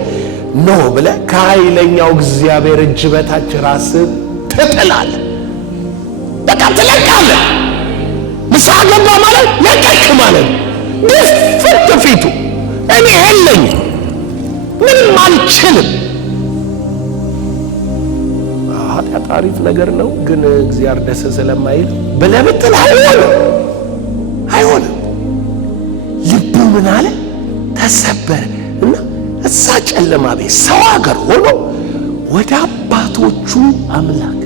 ኖ ብለህ ከኃይለኛው እግዚአብሔር እጅ በታች ራስህ ትጥላለህ። በቃ ትለቃለህ። ንስሐ ገባ ማለት ለቀቅ ማለት ድፍት ፊቱ እኔ የለኝም ምንም አልችልም። ኃጢአት አሪፍ ነገር ነው፣ ግን እግዚአብሔር ደስ ስለማይል ብለህ ብትል አይሆንም። ልቡ ምን አለ? ተሰበረ እና እዛ ጨለማ ቤት ሰው ሀገር ሆኖ ወደ አባቶቹ አምላክ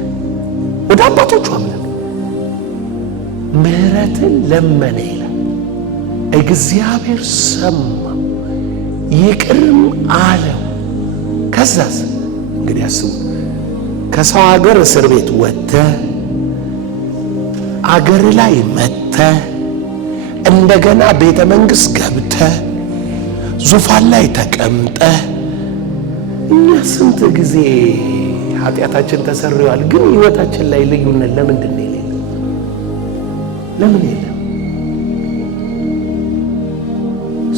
ምሕረትን ለመነ ይላል። እግዚአብሔር ሰማው ይቅርም አለው። ከዛስ እንግዲህ አስቡ፣ ከሰው ሀገር እስር ቤት ወጥተህ አገር ላይ መጥተህ እንደገና ቤተ መንግሥት ገብተህ ዙፋን ላይ ተቀምጠህ እኛ ስንት ጊዜ ኃጢአታችን ተሰርዮአል፣ ግን ሕይወታችን ላይ ልዩነት ለምንድን ነው የሌለው? ለምን የለም?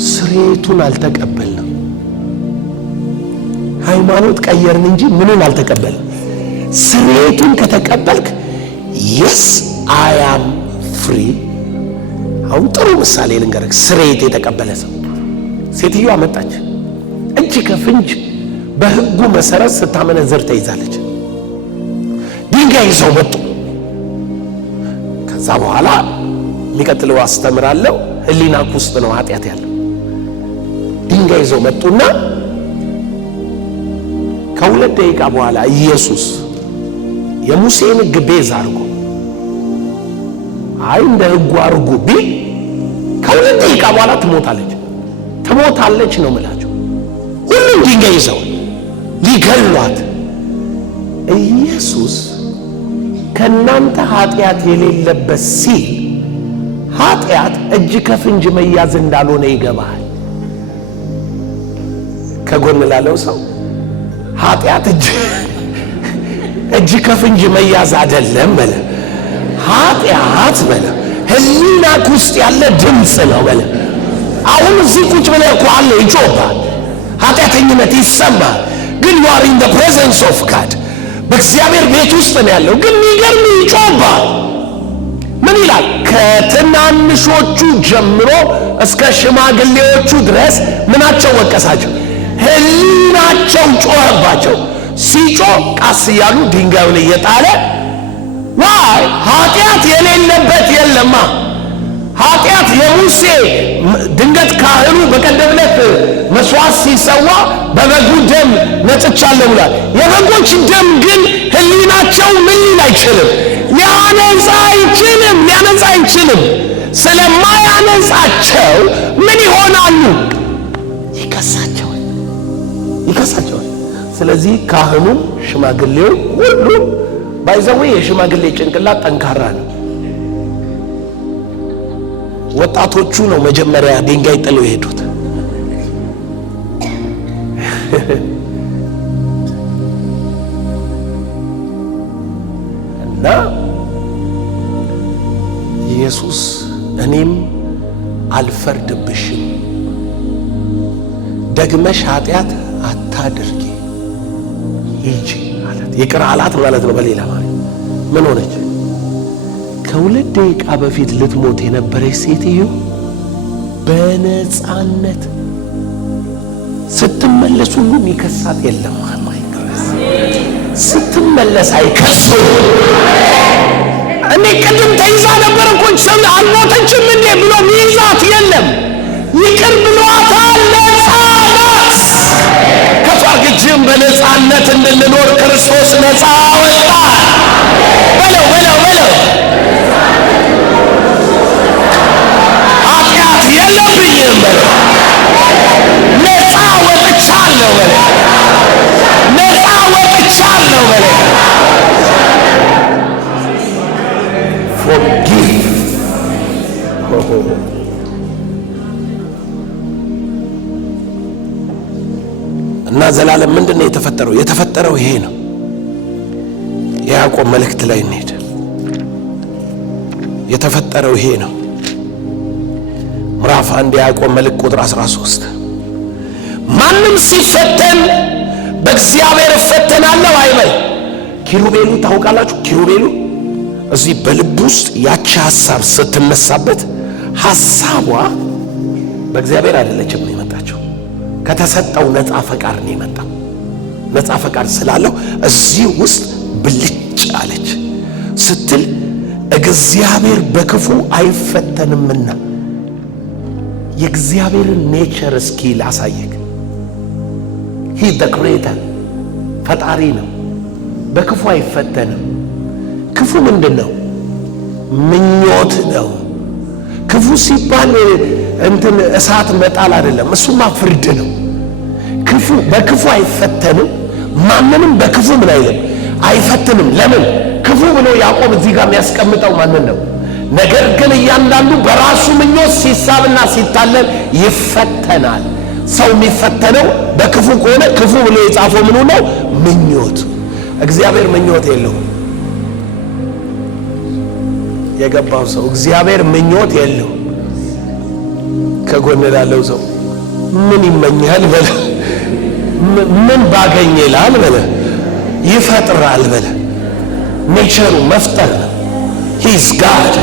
ስርየቱን አልተቀበልንም። ሃይማኖት ቀየርን እንጂ ምንን አልተቀበልንም? ስርየቱን ከተቀበልክ የስ አይ አም ፍሪ። አሁን ጥሩ ምሳሌ ልንገርህ። ስርየት የተቀበለ ሰው ሴትዮዋ መጣች፣ እጅ ከፍንጅ በሕጉ መሰረት ስታመነዝር ተይዛለች። ድንጋይ ይዘው መጡ። ከዛ በኋላ የሚቀጥለው አስተምራለሁ። ህሊናክ ውስጥ ነው ኃጢአት ያለው። ድንጋይ ይዘው መጡና ከ2 ደቂቃ በኋላ ኢየሱስ የሙሴን ሕግ ቤዛ አድርጎ አይ እንደ ሕጉ አድርጉ ቢል ከሁለት ደቂቃ በኋላ ትሞታለች ነው የምላቸው። ሁሉም ድንጋይ ይዘው ሊገሏት። ኢየሱስ ከእናንተ ኃጢአት የሌለበት ሲል ኃጢአት እጅ ከፍንጅ መያዝ እንዳልሆነ ይገባሃል። ከጎን ላለው ሰው ኃጢአት እጅ ከፍንጅ መያዝ አይደለም በለ። ኃጢአት በለ ህሊናክ ውስጥ ያለ ድምፅ ነው በለ። አሁን እዚህ ቁጭ ብለህ እኮ አለ ይጮሃል፣ ኃጢአተኝነት ይሰማል። ግን you are in the presence of God፣ በእግዚአብሔር ቤት ውስጥ ነው ያለው። ግን የሚገርም ይጮሃል። ምን ይላል? ከትናንሾቹ ጀምሮ እስከ ሽማግሌዎቹ ድረስ ምናቸው ወቀሳቸው? ህሊናቸው ጮኸባቸው። ሲጮህ ቃስ እያሉ ድንጋዩን እየጣለ ዋይ ኃጢአት የሌለበት የለማ። ኃጢአት የሙሴ ድንገት ካህኑ በቀደም ዕለት መስዋዕት ሲሰዋ በበጉ ደም ነጽቻለሁ ብሏል። የበጎች ደም ግን ህሊናቸው ምን ሊል አይችልም፣ ሊያነጻ አይችልም። ስለማያነጻቸው ምን ይሆናሉ? ይከሳቸዋል። ስለዚህ ካህኑም ሽማግሌው ሁሉ ባይዘው የሽማግሌ ጭንቅላት ጠንካራ ነው። ወጣቶቹ ነው መጀመሪያ ድንጋይ ጥለው የሄዱት። እና ኢየሱስ እኔም አልፈርድብሽም፣ ደግመሽ ኃጢአት አታድርጊ ሂጂ ማለት ይቅር አላት ማለት ነው። በሌላ ማለት ምን ሆነች? ከሁለት ደቂቃ በፊት ልትሞት የነበረች ሴትዮ በነፃነት ስትመለስ ሁሉ የሚከሳት የለም። ስትመለስ አይከሱም። እኔ ቅድም ተይዛ ነበር እኮ ሰው አልሞተችም እንዴ ብሎ ሚይዛት የለም። ይቅር ብሏታል። ነፃ ናት። ከፋግጅም በነፃነት እንድንኖር ክርስቶስ ነፃ ወጣ። በለው ኃጢአት የለብኝም በለው። ነፃ ወጥቻለሁ በለው። Forgive. እና ዘላለም ምንድነው የተፈጠረው? የተፈጠረው ይሄ ነው። የያዕቆብ መልእክት ላይ እንሄድ። የተፈጠረው ይሄ ነው። ምዕራፍ 1 የያዕቆብ መልእክት ቁጥር 13 ማንም ሲፈተን በእግዚአብሔር እፈተናለሁ አይበል። ኪሩቤሉ ታውቃላችሁ? ኪሩቤሉ እዚህ በልብ ውስጥ ያቺ ሐሳብ ስትነሳበት ሐሳቧ በእግዚአብሔር አይደለችም ነው የመጣችው፣ ከተሰጠው ነፃ ፈቃድ ነው የመጣው። ነፃ ፈቃድ ስላለው እዚህ ውስጥ ብልጭ አለች ስትል እግዚአብሔር በክፉ አይፈተንምና የእግዚአብሔርን ኔቸር እስኪ ላሳየክ። ሂ ዘ ክሬተር ፈጣሪ ነው። በክፉ አይፈተንም። ክፉ ምንድን ነው? ምኞት ነው። ክፉ ሲባል እንትን እሳት መጣል አይደለም፣ እሱማ ፍርድ ነው። ክፉ በክፉ አይፈተንም። ማንንም በክፉ ምን አይልም አይፈትንም። ለምን? ክፉ ብሎ ያዕቆብ እዚህ ጋር የሚያስቀምጠው ማንን ነው? ነገር ግን እያንዳንዱ በራሱ ምኞት ሲሳብና ሲታለል ይፈተናል። ሰው የሚፈተነው በክፉ ከሆነ ክፉ ብሎ የጻፈው ምኑ ነው? ምኞት። እግዚአብሔር ምኞት የለውም። የገባው ሰው እግዚአብሔር ምኞት የለውም። ከጎን ላለው ሰው ምን ይመኛል በለ፣ ምን ባገኝ ይላል በለ፣ ይፈጥራል በለ። ኔቸሩ መፍጠር ነው። ሂዝ ጋድ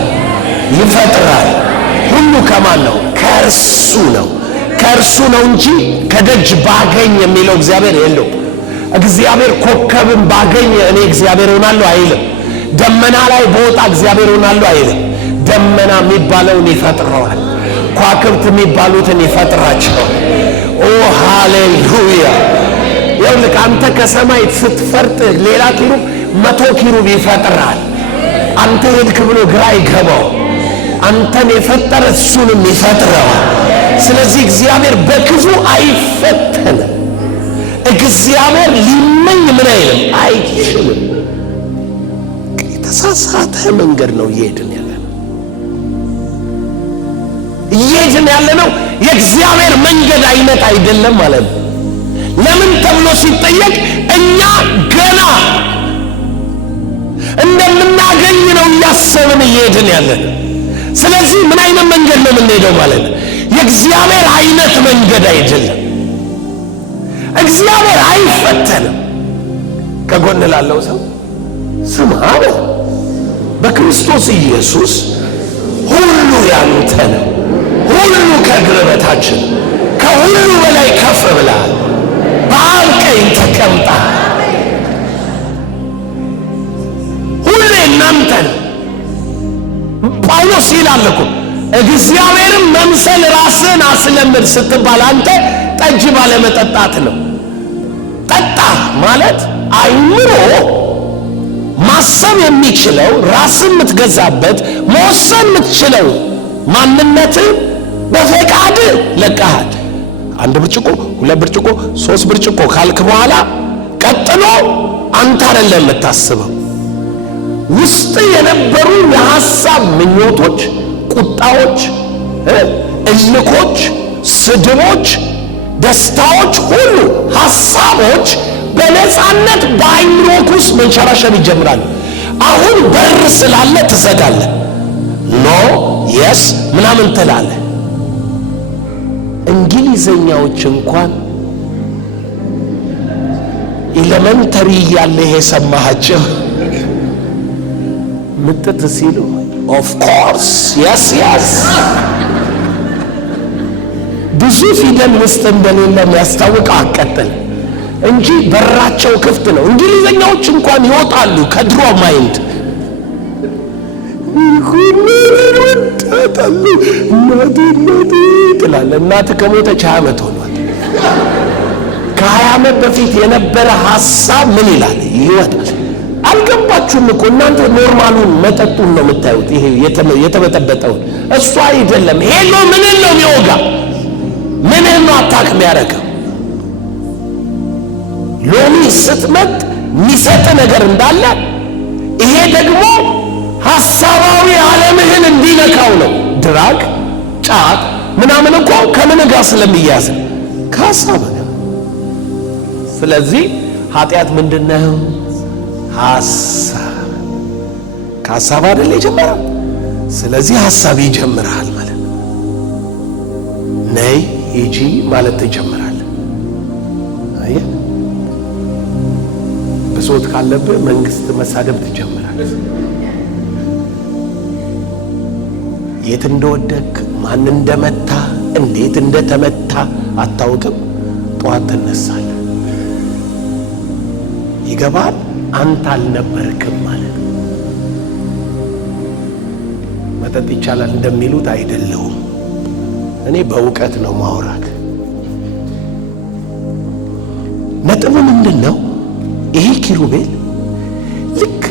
ይፈጥራል። ሁሉ ከማን ነው? ከእርሱ ነው። ከእርሱ ነው እንጂ ከደጅ ባገኝ የሚለው እግዚአብሔር የለው። እግዚአብሔር ኮከብን ባገኝ እኔ እግዚአብሔር ሆናለሁ አይልም። ደመና ላይ በወጣ እግዚአብሔር ሆናለሁ አይልም። ደመና የሚባለውን ይፈጥረዋል። ኳክብት የሚባሉትን ይፈጥራቸዋል። ኦ ሃሌሉያ! ይኸውልህ አንተ ከሰማይ ስትፈርጥ ሌላ ኪሩብ 100 ኪሩብ ይፈጥራል። አንተ ሄድክ ብሎ ግራ ይገባው። አንተን የፈጠረ እሱንም ይፈጥረዋል። ስለዚህ እግዚአብሔር በክፉ አይፈተንም። እግዚአብሔር ሊመኝ ምን አይልም አይችልም። የተሳሳተ መንገድ ነው እየሄድን ያለነው የእግዚአብሔር መንገድ አይነት አይደለም ማለት ነው። ለምን ተብሎ ሲጠየቅ እኛ ገና እንደምናገኝ ነው እያሰብን እየሄድን ያለነው። ስለዚህ ምን አይነት መንገድ ነው የምንሄደው ማለት ነው? የእግዚአብሔር አይነት መንገድ አይደለም። እግዚአብሔር አይፈተንም። ከጎን ላለው ሰው ስማ፣ በክርስቶስ ኢየሱስ ሁሉ ያንተ ነው። ሁሉ ከእግር በታች ነው። ከሁሉ በላይ ከፍ ብለሃል። በአብ ቀኝ ተቀምጠሃል። ሁሉ እናንተ ነው። ጳውሎስ ይላል እኮ እግዚአብሔርን መምሰል ራስን አስለምድ ስትባል አንተ ጠጅ ባለመጠጣት ነው። ጠጣ ማለት አይምሮ ማሰብ የሚችለው ራስን የምትገዛበት መወሰን የምትችለው ማንነትን በፈቃድ ለቀሃል። አንድ ብርጭቆ፣ ሁለት ብርጭቆ፣ ሶስት ብርጭቆ ካልክ በኋላ ቀጥሎ አንተ አይደለም የምታስበው። ውስጥ የነበሩ የሐሳብ ምኞቶች፣ ቁጣዎች፣ እልኮች፣ ስድቦች፣ ደስታዎች ሁሉ ሐሳቦች በነፃነት በአይምሮክ ውስጥ መንሸራሸር ይጀምራሉ። አሁን በር ስላለ ትዘጋለህ። ኖ የስ ምናምን ትላለህ። እንግሊዘኛዎች እንኳን ኤሌመንተሪ እያለ የሰማሃቸው ምጥት ሲሉ ኦፍ ኮርስ የስ የስ ብዙ ፊደል ውስጥ እንደሌለ የሚያስታውቅ አቀጥል እንጂ በራቸው ክፍት ነው። እንግሊዘኛዎች እንኳን ይወጣሉ ከድሮ ማይንድ። እናቴ ትላለህ። እናትህ ከሞተች 20 ዓመት ሆኗል። ከ20 ዓመት በፊት የነበረ ሐሳብ ምን ይላል ይወጣል። አልገባችሁም እኮ እናንተ ኖርማሉን መጠጡን ነው የምታዩት። ይሄ የተበጠበጠውን እሱ አይደለም። ሄሎ ምን ነው የሚወጋ? ምን ነው አታክ የሚያደርገው? ሎሚ ስትመጥ የሚሰጥ ነገር እንዳለ ይሄ ደግሞ ሐሳባዊ ዓለምህን እንዲነካው ነው። ድራግ፣ ጫት ምናምን እኮ ከምን ጋር ስለሚያዝ ከሐሳብ ጋር። ስለዚህ ኃጢአት ምንድነው? ሐሳብ። ከሐሳብ አይደል የጀመረው? ስለዚህ ሐሳብ ይጀምራል ማለት ነው። ነይ ሂጂ ማለት ትጀምራለህ። አየህ፣ ብሶት ካለብህ መንግስት መሳደብ ትጀምራለህ። የት እንደወደክ ማን እንደመታ እንዴት እንደተመታ አታውቅም። ጠዋት ትነሳለህ። ይገባል። አንተ አልነበርክም ማለት ነው። መጠጥ ይቻላል እንደሚሉት አይደለሁም። እኔ በእውቀት ነው ማውራክ። ነጥቡ ምንድነው? ይሄ ኪሩቤል ልክ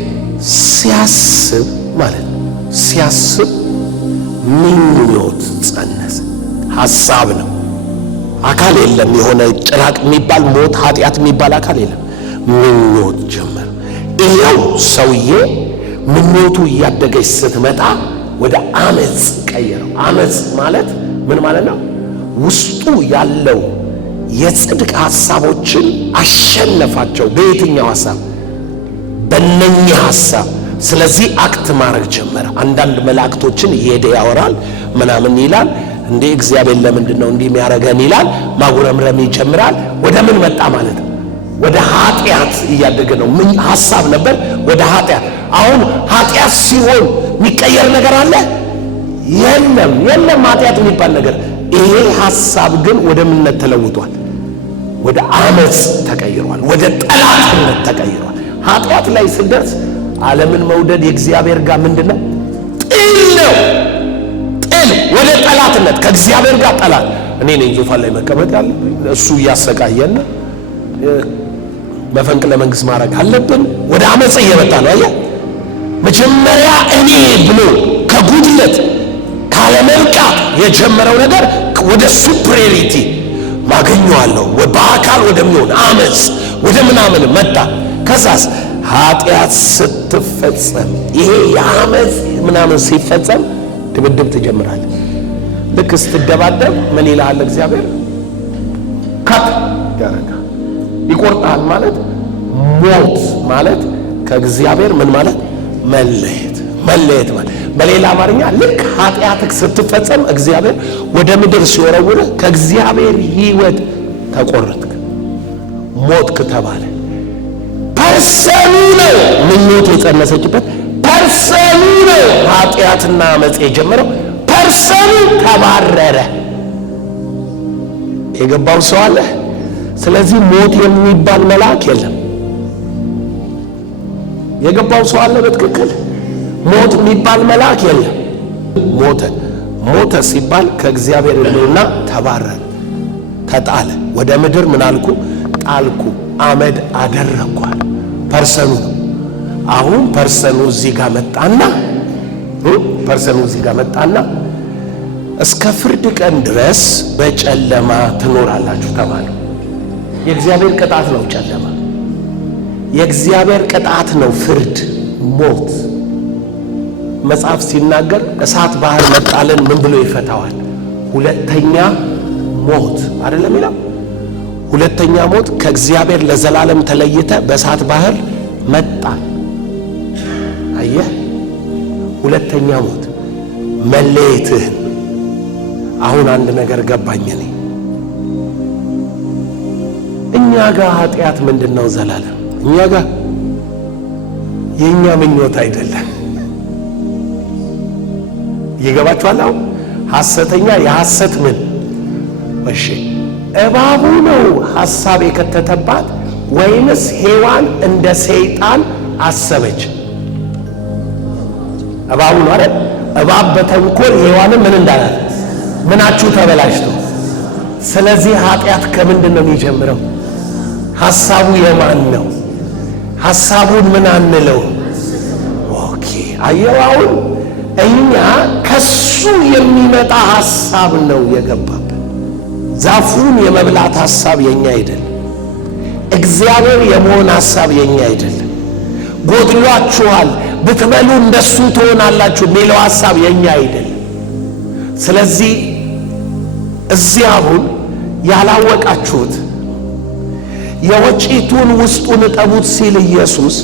ሲያስብ ማለት ነው። ሲያስብ ምኞት ጸነሰ። ሐሳብ ነው፣ አካል የለም። የሆነ ጭራቅ የሚባል ሞት ኃጢአት የሚባል አካል የለም። ምኞት ጀመረ። ይኸው ሰውዬ ምኞቱ እያደገች ስትመጣ ወደ አመፅ ቀየረው። አመፅ ማለት ምን ማለት ነው? ውስጡ ያለው የጽድቅ ሐሳቦችን አሸነፋቸው። በየትኛው ሐሳብ? በእነኛ ሐሳብ። ስለዚህ አክት ማድረግ ጀመረ። አንዳንድ መላእክቶችን እየሄደ ያወራል ምናምን ይላል። እንዴ እግዚአብሔር ለምንድን ነው እንዲህ የሚያደርገን ይላል። ማጉረምረም ይጀምራል። ወደ ምን መጣ ማለት ነው? ወደ ኃጢአት እያደገ ነው። ምን ሐሳብ ነበር? ወደ ኃጢአት። አሁን ኃጢአት ሲሆን የሚቀየር ነገር አለ? የለም የለም፣ ኃጢአት የሚባል ነገር። ይሄ ሐሳብ ግን ወደ ምንነት ተለውጧል? ወደ አመፅ ተቀይሯል። ወደ ጠላትነት ተቀይሯል። ኃጢአት ላይ ስደርስ ዓለምን መውደድ የእግዚአብሔር ጋር ምንድነው? ጥል ነው። ጥል ወደ ጠላትነት፣ ከእግዚአብሔር ጋር ጠላት። እኔ ነኝ ዙፋን ላይ መቀመጥ ያለብኝ፣ እሱ እያሰቃየን መፈንቅለ መንግስት ማድረግ አለብን። ወደ አመፅ እየመጣ ነው። አየህ፣ መጀመሪያ እኔ ብሎ ከጉድለት በመንቃት የጀመረው ነገር ወደ ሱፕሪዮሪቲ ማገኘዋለሁ በአካል ወደሚሆን አመፅ ወደ ምናምን መጣ። ከዛስ ኃጢአት ስትፈጸም ይሄ የአመፅ ምናምን ሲፈጸም ድብድብ ትጀምራለህ። ልክ ስትደባደብ ምን ይልሃል እግዚአብሔር? ካት ያረጋል፣ ይቆርጣል። ማለት ሞት ማለት ከእግዚአብሔር ምን ማለት መለየት ማለት። በሌላ አማርኛ ልክ ኃጢአትክ ስትፈጸም እግዚአብሔር ወደ ምድር ሲወረውር ከእግዚአብሔር ሕይወት ተቆረጥክ፣ ሞትክ ተባለ። ፐርሰኑ ነው ምኞት የጸነሰችበት፣ ፐርሰኑ ነው ኃጢአትና አመፅ የጀመረው፣ ፐርሰኑ ተባረረ። የገባው ሰው አለ። ስለዚህ ሞት የሚባል መልአክ የለም። የገባው ሰው አለ በትክክል። ሞት የሚባል መልአክ የለም። ሞተ ሲባል ከእግዚአብሔር ሕልውና ተባረረ፣ ተጣለ። ወደ ምድር ምን አልኩ? ጣልኩ፣ አመድ አደረኳል። ፐርሰኑ ነው። አሁን ፐርሰኑ እዚህ ጋር መጣና እስከ ፍርድ ቀን ድረስ በጨለማ ትኖራላችሁ ተባለ። የእግዚአብሔር ቅጣት ነው ጨለማ። የእግዚአብሔር ቅጣት ነው ፍርድ፣ ሞት። መጽሐፍ ሲናገር እሳት ባህር መጣልን ምን ብሎ ይፈታዋል? ሁለተኛ ሞት አይደለም ይላል። ሁለተኛ ሞት ከእግዚአብሔር ለዘላለም ተለይተ በእሳት ባህር መጣል። አየህ፣ ሁለተኛ ሞት መለየትህን። አሁን አንድ ነገር ገባኝ እኔ። እኛ ጋር ኃጢአት ምንድነው? ዘላለም እኛ ጋር የኛ ምኞት አይደለም። ይገባችኋል? አሁን ሐሰተኛ የሐሰት ምን እሺ፣ እባቡ ነው ሐሳብ የከተተባት ወይንስ ሔዋን እንደ ሰይጣን አሰበች? እባቡ ነው አይደል? እባብ በተንኮል ሔዋንን ምን እንዳላት ምናችሁ ተበላሽቶ። ስለዚህ ኃጢአት ከምንድን ነው የሚጀምረው? ሐሳቡ የማን ነው? ሐሳቡን ምን አንለው? ኦኬ፣ አየው። አሁን እኛ ከሱ የሚመጣ ሐሳብ ነው የገባብን። ዛፉን የመብላት ሐሳብ የኛ አይደለም። እግዚአብሔር የመሆን ሐሳብ የኛ አይደለም። ጎድሏችኋል ብትበሉ እንደሱ ትሆናላችሁ የሚለው ሐሳብ የኛ አይደለም። ስለዚህ እዚህ አሁን ያላወቃችሁት የወጪቱን ውስጡን እጠቡት ሲል ኢየሱስ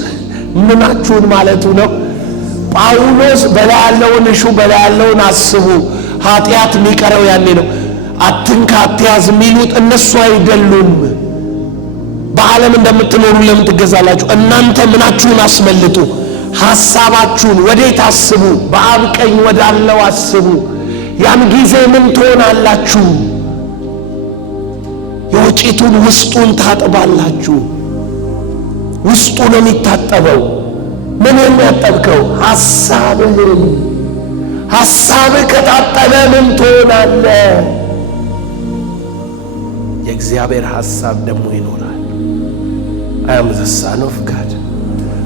ምናችሁን ማለቱ ነው? ጳውሎስ በላይ ያለውን እሹ በላይ ያለውን አስቡ፣ ኃጢአት የሚቀረው ያኔ ነው። አትንካ አትያዝ የሚሉት እነሱ አይደሉም። በዓለም እንደምትኖሩ ለምን ትገዛላችሁ? እናንተ ምናችሁን አስመልጡ፣ ሐሳባችሁን ወዴት አስቡ? በአብ ቀኝ ወዳለው አስቡ። ያን ጊዜ ምን ትሆናላችሁ? የወጪቱን ውስጡን ታጥባላችሁ። ውስጡ ነው የሚታጠበው። ምን የሚያጠብከው? ሐሳብህ ከታጠበ ምን ትሆናለህ? የእግዚአብሔር ሐሳብ ደግሞ ይኖራል። I am the son of God.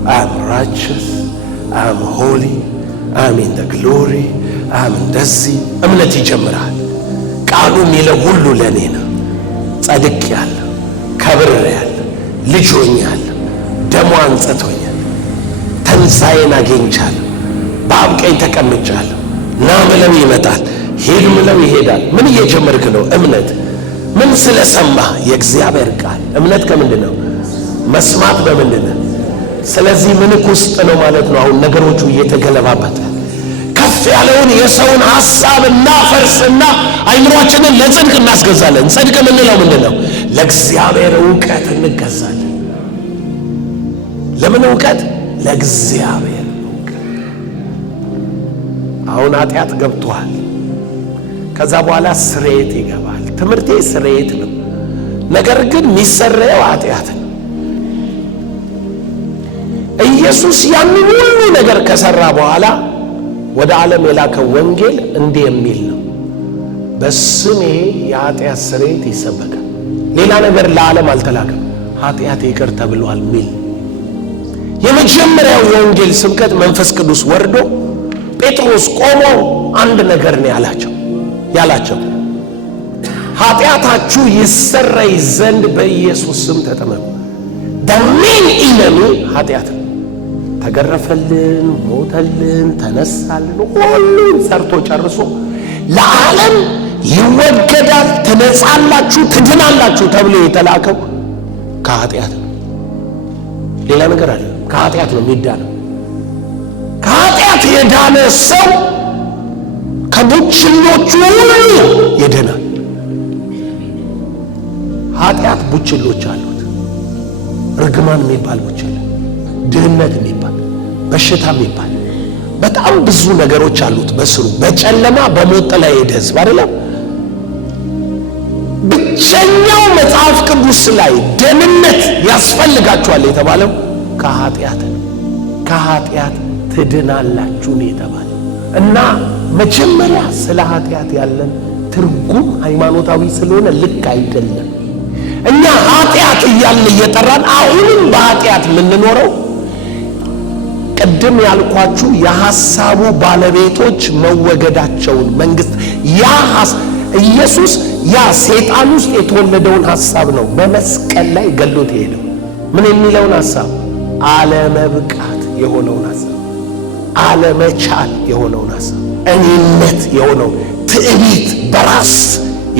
I am righteous. I am holy. I am in the glory. I am እንደዚህ እምነት ይጀምራል። ቃሉ የሚለው ሁሉ ለእኔ ነው። ጸድቄአለሁ፣ ከብሬአለሁ፣ ልጅ ሆኛለሁ፣ ደሙ አንጽቶኛል፣ ትንሣኤን አግኝቻለሁ፣ በአብ ቀኝ ተቀምጫለሁ። ና ምለው ይመጣል፣ ሂድ ምለው ይሄዳል። ምን እየጀመርክ ነው? እምነት። ምን ስለሰማህ? የእግዚአብሔር ቃል። እምነት ከምንድን ነው? መስማት በምንድን ነው? ስለዚህ ምንክ ውስጥ ነው ማለት ነው። አሁን ነገሮቹ እየተገለባበጠ ከፍ ያለውን የሰውን ሐሳብ እናፈርስና አይምሮአችንን ለጽድቅ እናስገዛለን። ጽድቅ የምንለው ምንድን ነው? ለእግዚአብሔር ዕውቀት እንገዛለን። ለምን ዕውቀት? ለእግዚአብሔር ዕውቀት። አሁን ኃጢአት ገብቷል። ከዛ በኋላ ስርየት ይገባል። ትምህርቴ ስርየት ነው። ነገር ግን የሚሰረየው ኃጢአት ነው። ኢየሱስ ያንን ሁሉ ነገር ከሰራ በኋላ ወደ ዓለም የላከው ወንጌል እንዲህ የሚል ነው፣ በስሜ የኃጢአት ስርየት ይሰበካል። ሌላ ነገር ለዓለም አልተላከም። ኃጢአት ይቅር ተብሏል ሚል የመጀመሪያው የወንጌል ስብከት መንፈስ ቅዱስ ወርዶ ጴጥሮስ ቆሞ አንድ ነገር ነው ያላቸው ኃጢአታችሁ ይሰረይ ዘንድ በኢየሱስ ስም ተጠመቁ። ደሜን ኢነሚ ኃጢአት ተገረፈልን፣ ሞተልን፣ ተነሳልን፣ ሁሉን ሰርቶ ጨርሶ ለዓለም ይወገዳል፣ ትነጻላችሁ፣ ትድናላችሁ ተብሎ የተላከው ከኃጢአት ነው። ሌላ ነገር አለ። ከኃጢአት ነው የሚዳነው። ከኃጢአት የዳነ ሰው ከቡችሎቹ ሁሉ ይድናል። ኃጢአት ቡችሎች አሉት። ርግማን የሚባል ቡችል፣ ድህነት የሚባል፣ በሽታ የሚባል በጣም ብዙ ነገሮች አሉት በስሩ። በጨለማ በሞት ጥላ የሄደ ሕዝብ አይደለም። ብቸኛው መጽሐፍ ቅዱስ ላይ ደህንነት ያስፈልጋችኋል የተባለው ከኃጢአት ነው። ከኃጢአት ትድናላችሁ ነው የተባለው። እና መጀመሪያ ስለ ኃጢአት ያለን ትርጉም ሃይማኖታዊ ስለሆነ ልክ አይደለም። እኛ ኃጢአት እያልን እየጠራን አሁንም በኃጢአት የምንኖረው ቅድም ያልኳችሁ የሐሳቡ ባለቤቶች መወገዳቸውን መንግስት ኢየሱስ ሰይጣን ውስጥ የተወለደውን ሐሳብ ነው በመስቀል ላይ ገሎት ሄደው ምን የሚለውን ሐሳብ አለመብቃት የሆነውን ሐሳብ፣ አለመቻል የሆነውን ሐሳብ፣ እኔነት የሆነው ትዕቢት በራስ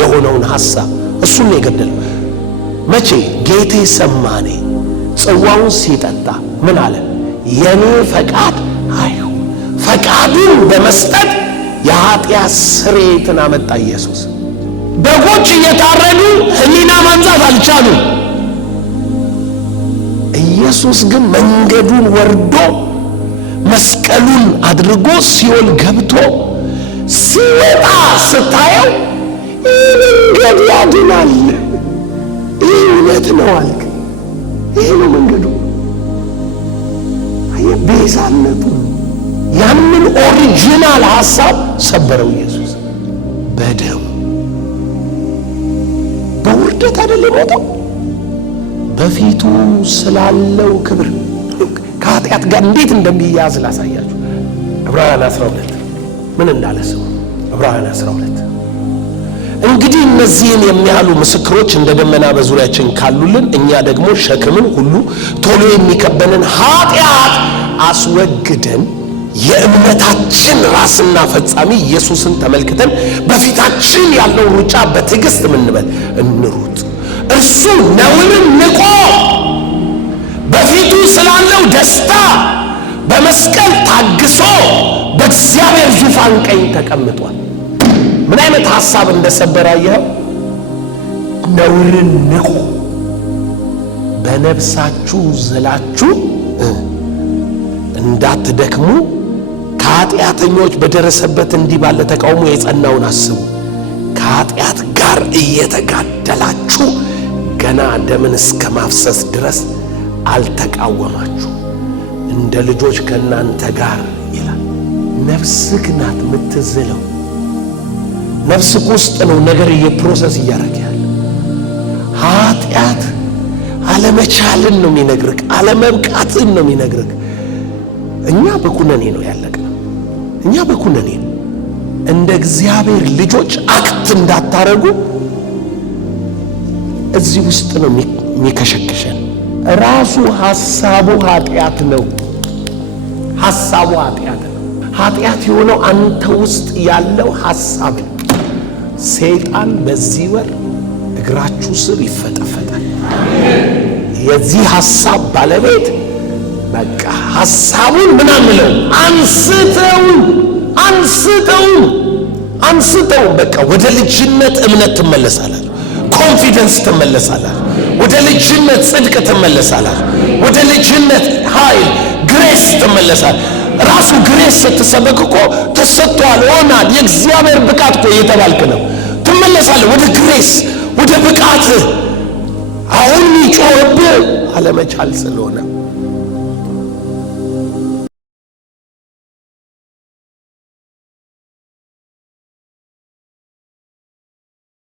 የሆነውን ሐሳብ እሱን ነው የገደለው። መቼ ጌቴሰማኔ ጽዋውን ሲጠጣ ምን አለ? የኔ ፈቃድ አይሁን። ፈቃዱን በመስጠት የኃጢአት ስርየትን አመጣ ኢየሱስ። በጎች እየታረዱ ሕሊና ማንጻት አልቻሉም። ኢየሱስ ግን መንገዱን ወርዶ መስቀሉን አድርጎ ሲኦል ገብቶ ሲወጣ ስታየው መንገድ ያድናል፣ ይህ እውነት ነው አልክ። ይህ ነው መንገዱ። ቤዛነቱ ያንን ኦሪጂናል ሐሳብ ሰበረው ኢየሱስ በደሙ። በውርደት አይደለም የሞተው፣ በፊቱ ስላለው ክብር። ከኃጢአት ጋር እንዴት እንደሚያዝ ላሳያችሁ። ዕብራውያን 12 ምን እንዳለ ሰው ዕብራውያን 12 እንግዲህ እነዚህን የሚያሉ ምስክሮች እንደ ደመና በዙሪያችን ካሉልን እኛ ደግሞ ሸክምን ሁሉ ቶሎ የሚከበንን ኃጢአት አስወግደን የእምነታችን ራስና ፈጻሚ ኢየሱስን ተመልክተን በፊታችን ያለው ሩጫ በትዕግስት ምንበል እንሩጥ። እርሱ ነውርን ንቆ በፊቱ ስላለው ደስታ በመስቀል ታግሶ በእግዚአብሔር ዙፋን ቀኝ ተቀምጧል። ምን አይነት ሐሳብ እንደሰበረ አየኸው? ነውርን ንቁ፣ በነፍሳችሁ ዝላችሁ እንዳትደክሙ ከኃጢአተኞች በደረሰበት እንዲህ ባለ ተቃውሞ የጸናውን አስቡ። ከኃጢአት ጋር እየተጋደላችሁ ገና ደምን እስከ ማፍሰስ ድረስ አልተቃወማችሁ፣ እንደ ልጆች ከእናንተ ጋር ይላል። ነፍስህ ናት የምትዝለው። ነፍስህ ውስጥ ነው ነገር የፕሮሰስ እያደረገ ያለ። ኃጢአት አለመቻልን ነው የሚነግርህ፣ አለመብቃትን ነው የሚነግርህ። እኛ በኩነኔ ነው ያለቅነው። እኛ በኩነኔ ነው። እንደ እግዚአብሔር ልጆች አክት እንዳታረጉ እዚህ ውስጥ ነው የሚከሸክሸን። ራሱ ሐሳቡ ኃጢአት ነው። ሐሳቡ ኃጢአት ነው። ኃጢአት የሆነው አንተ ውስጥ ያለው ሐሳብ ነው። ሰይጣን በዚህ ወር እግራችሁ ስር ይፈጠፈጣል። የዚህ ሐሳብ ባለቤት በቃ ሐሳቡን ምን አንለው አንስተው በቃ ወደ ልጅነት እምነት ትመለሳላችሁ። ኮንፊደንስ ትመለሳላችሁ። ወደ ልጅነት ጽድቅ ትመለሳላችሁ። ወደ ልጅነት ኃይል ግሬስ ትመለሳል። ራሱ ግሬስ ስትሰበክ እኮ ተሰጥቷል ሆናል የእግዚአብሔር ብቃት እኮ እየተባልክ ነው። ትመለሳለህ ወደ ግሬስ፣ ወደ ብቃት። አሁን ይጮህብህ አለመቻል ስለሆነ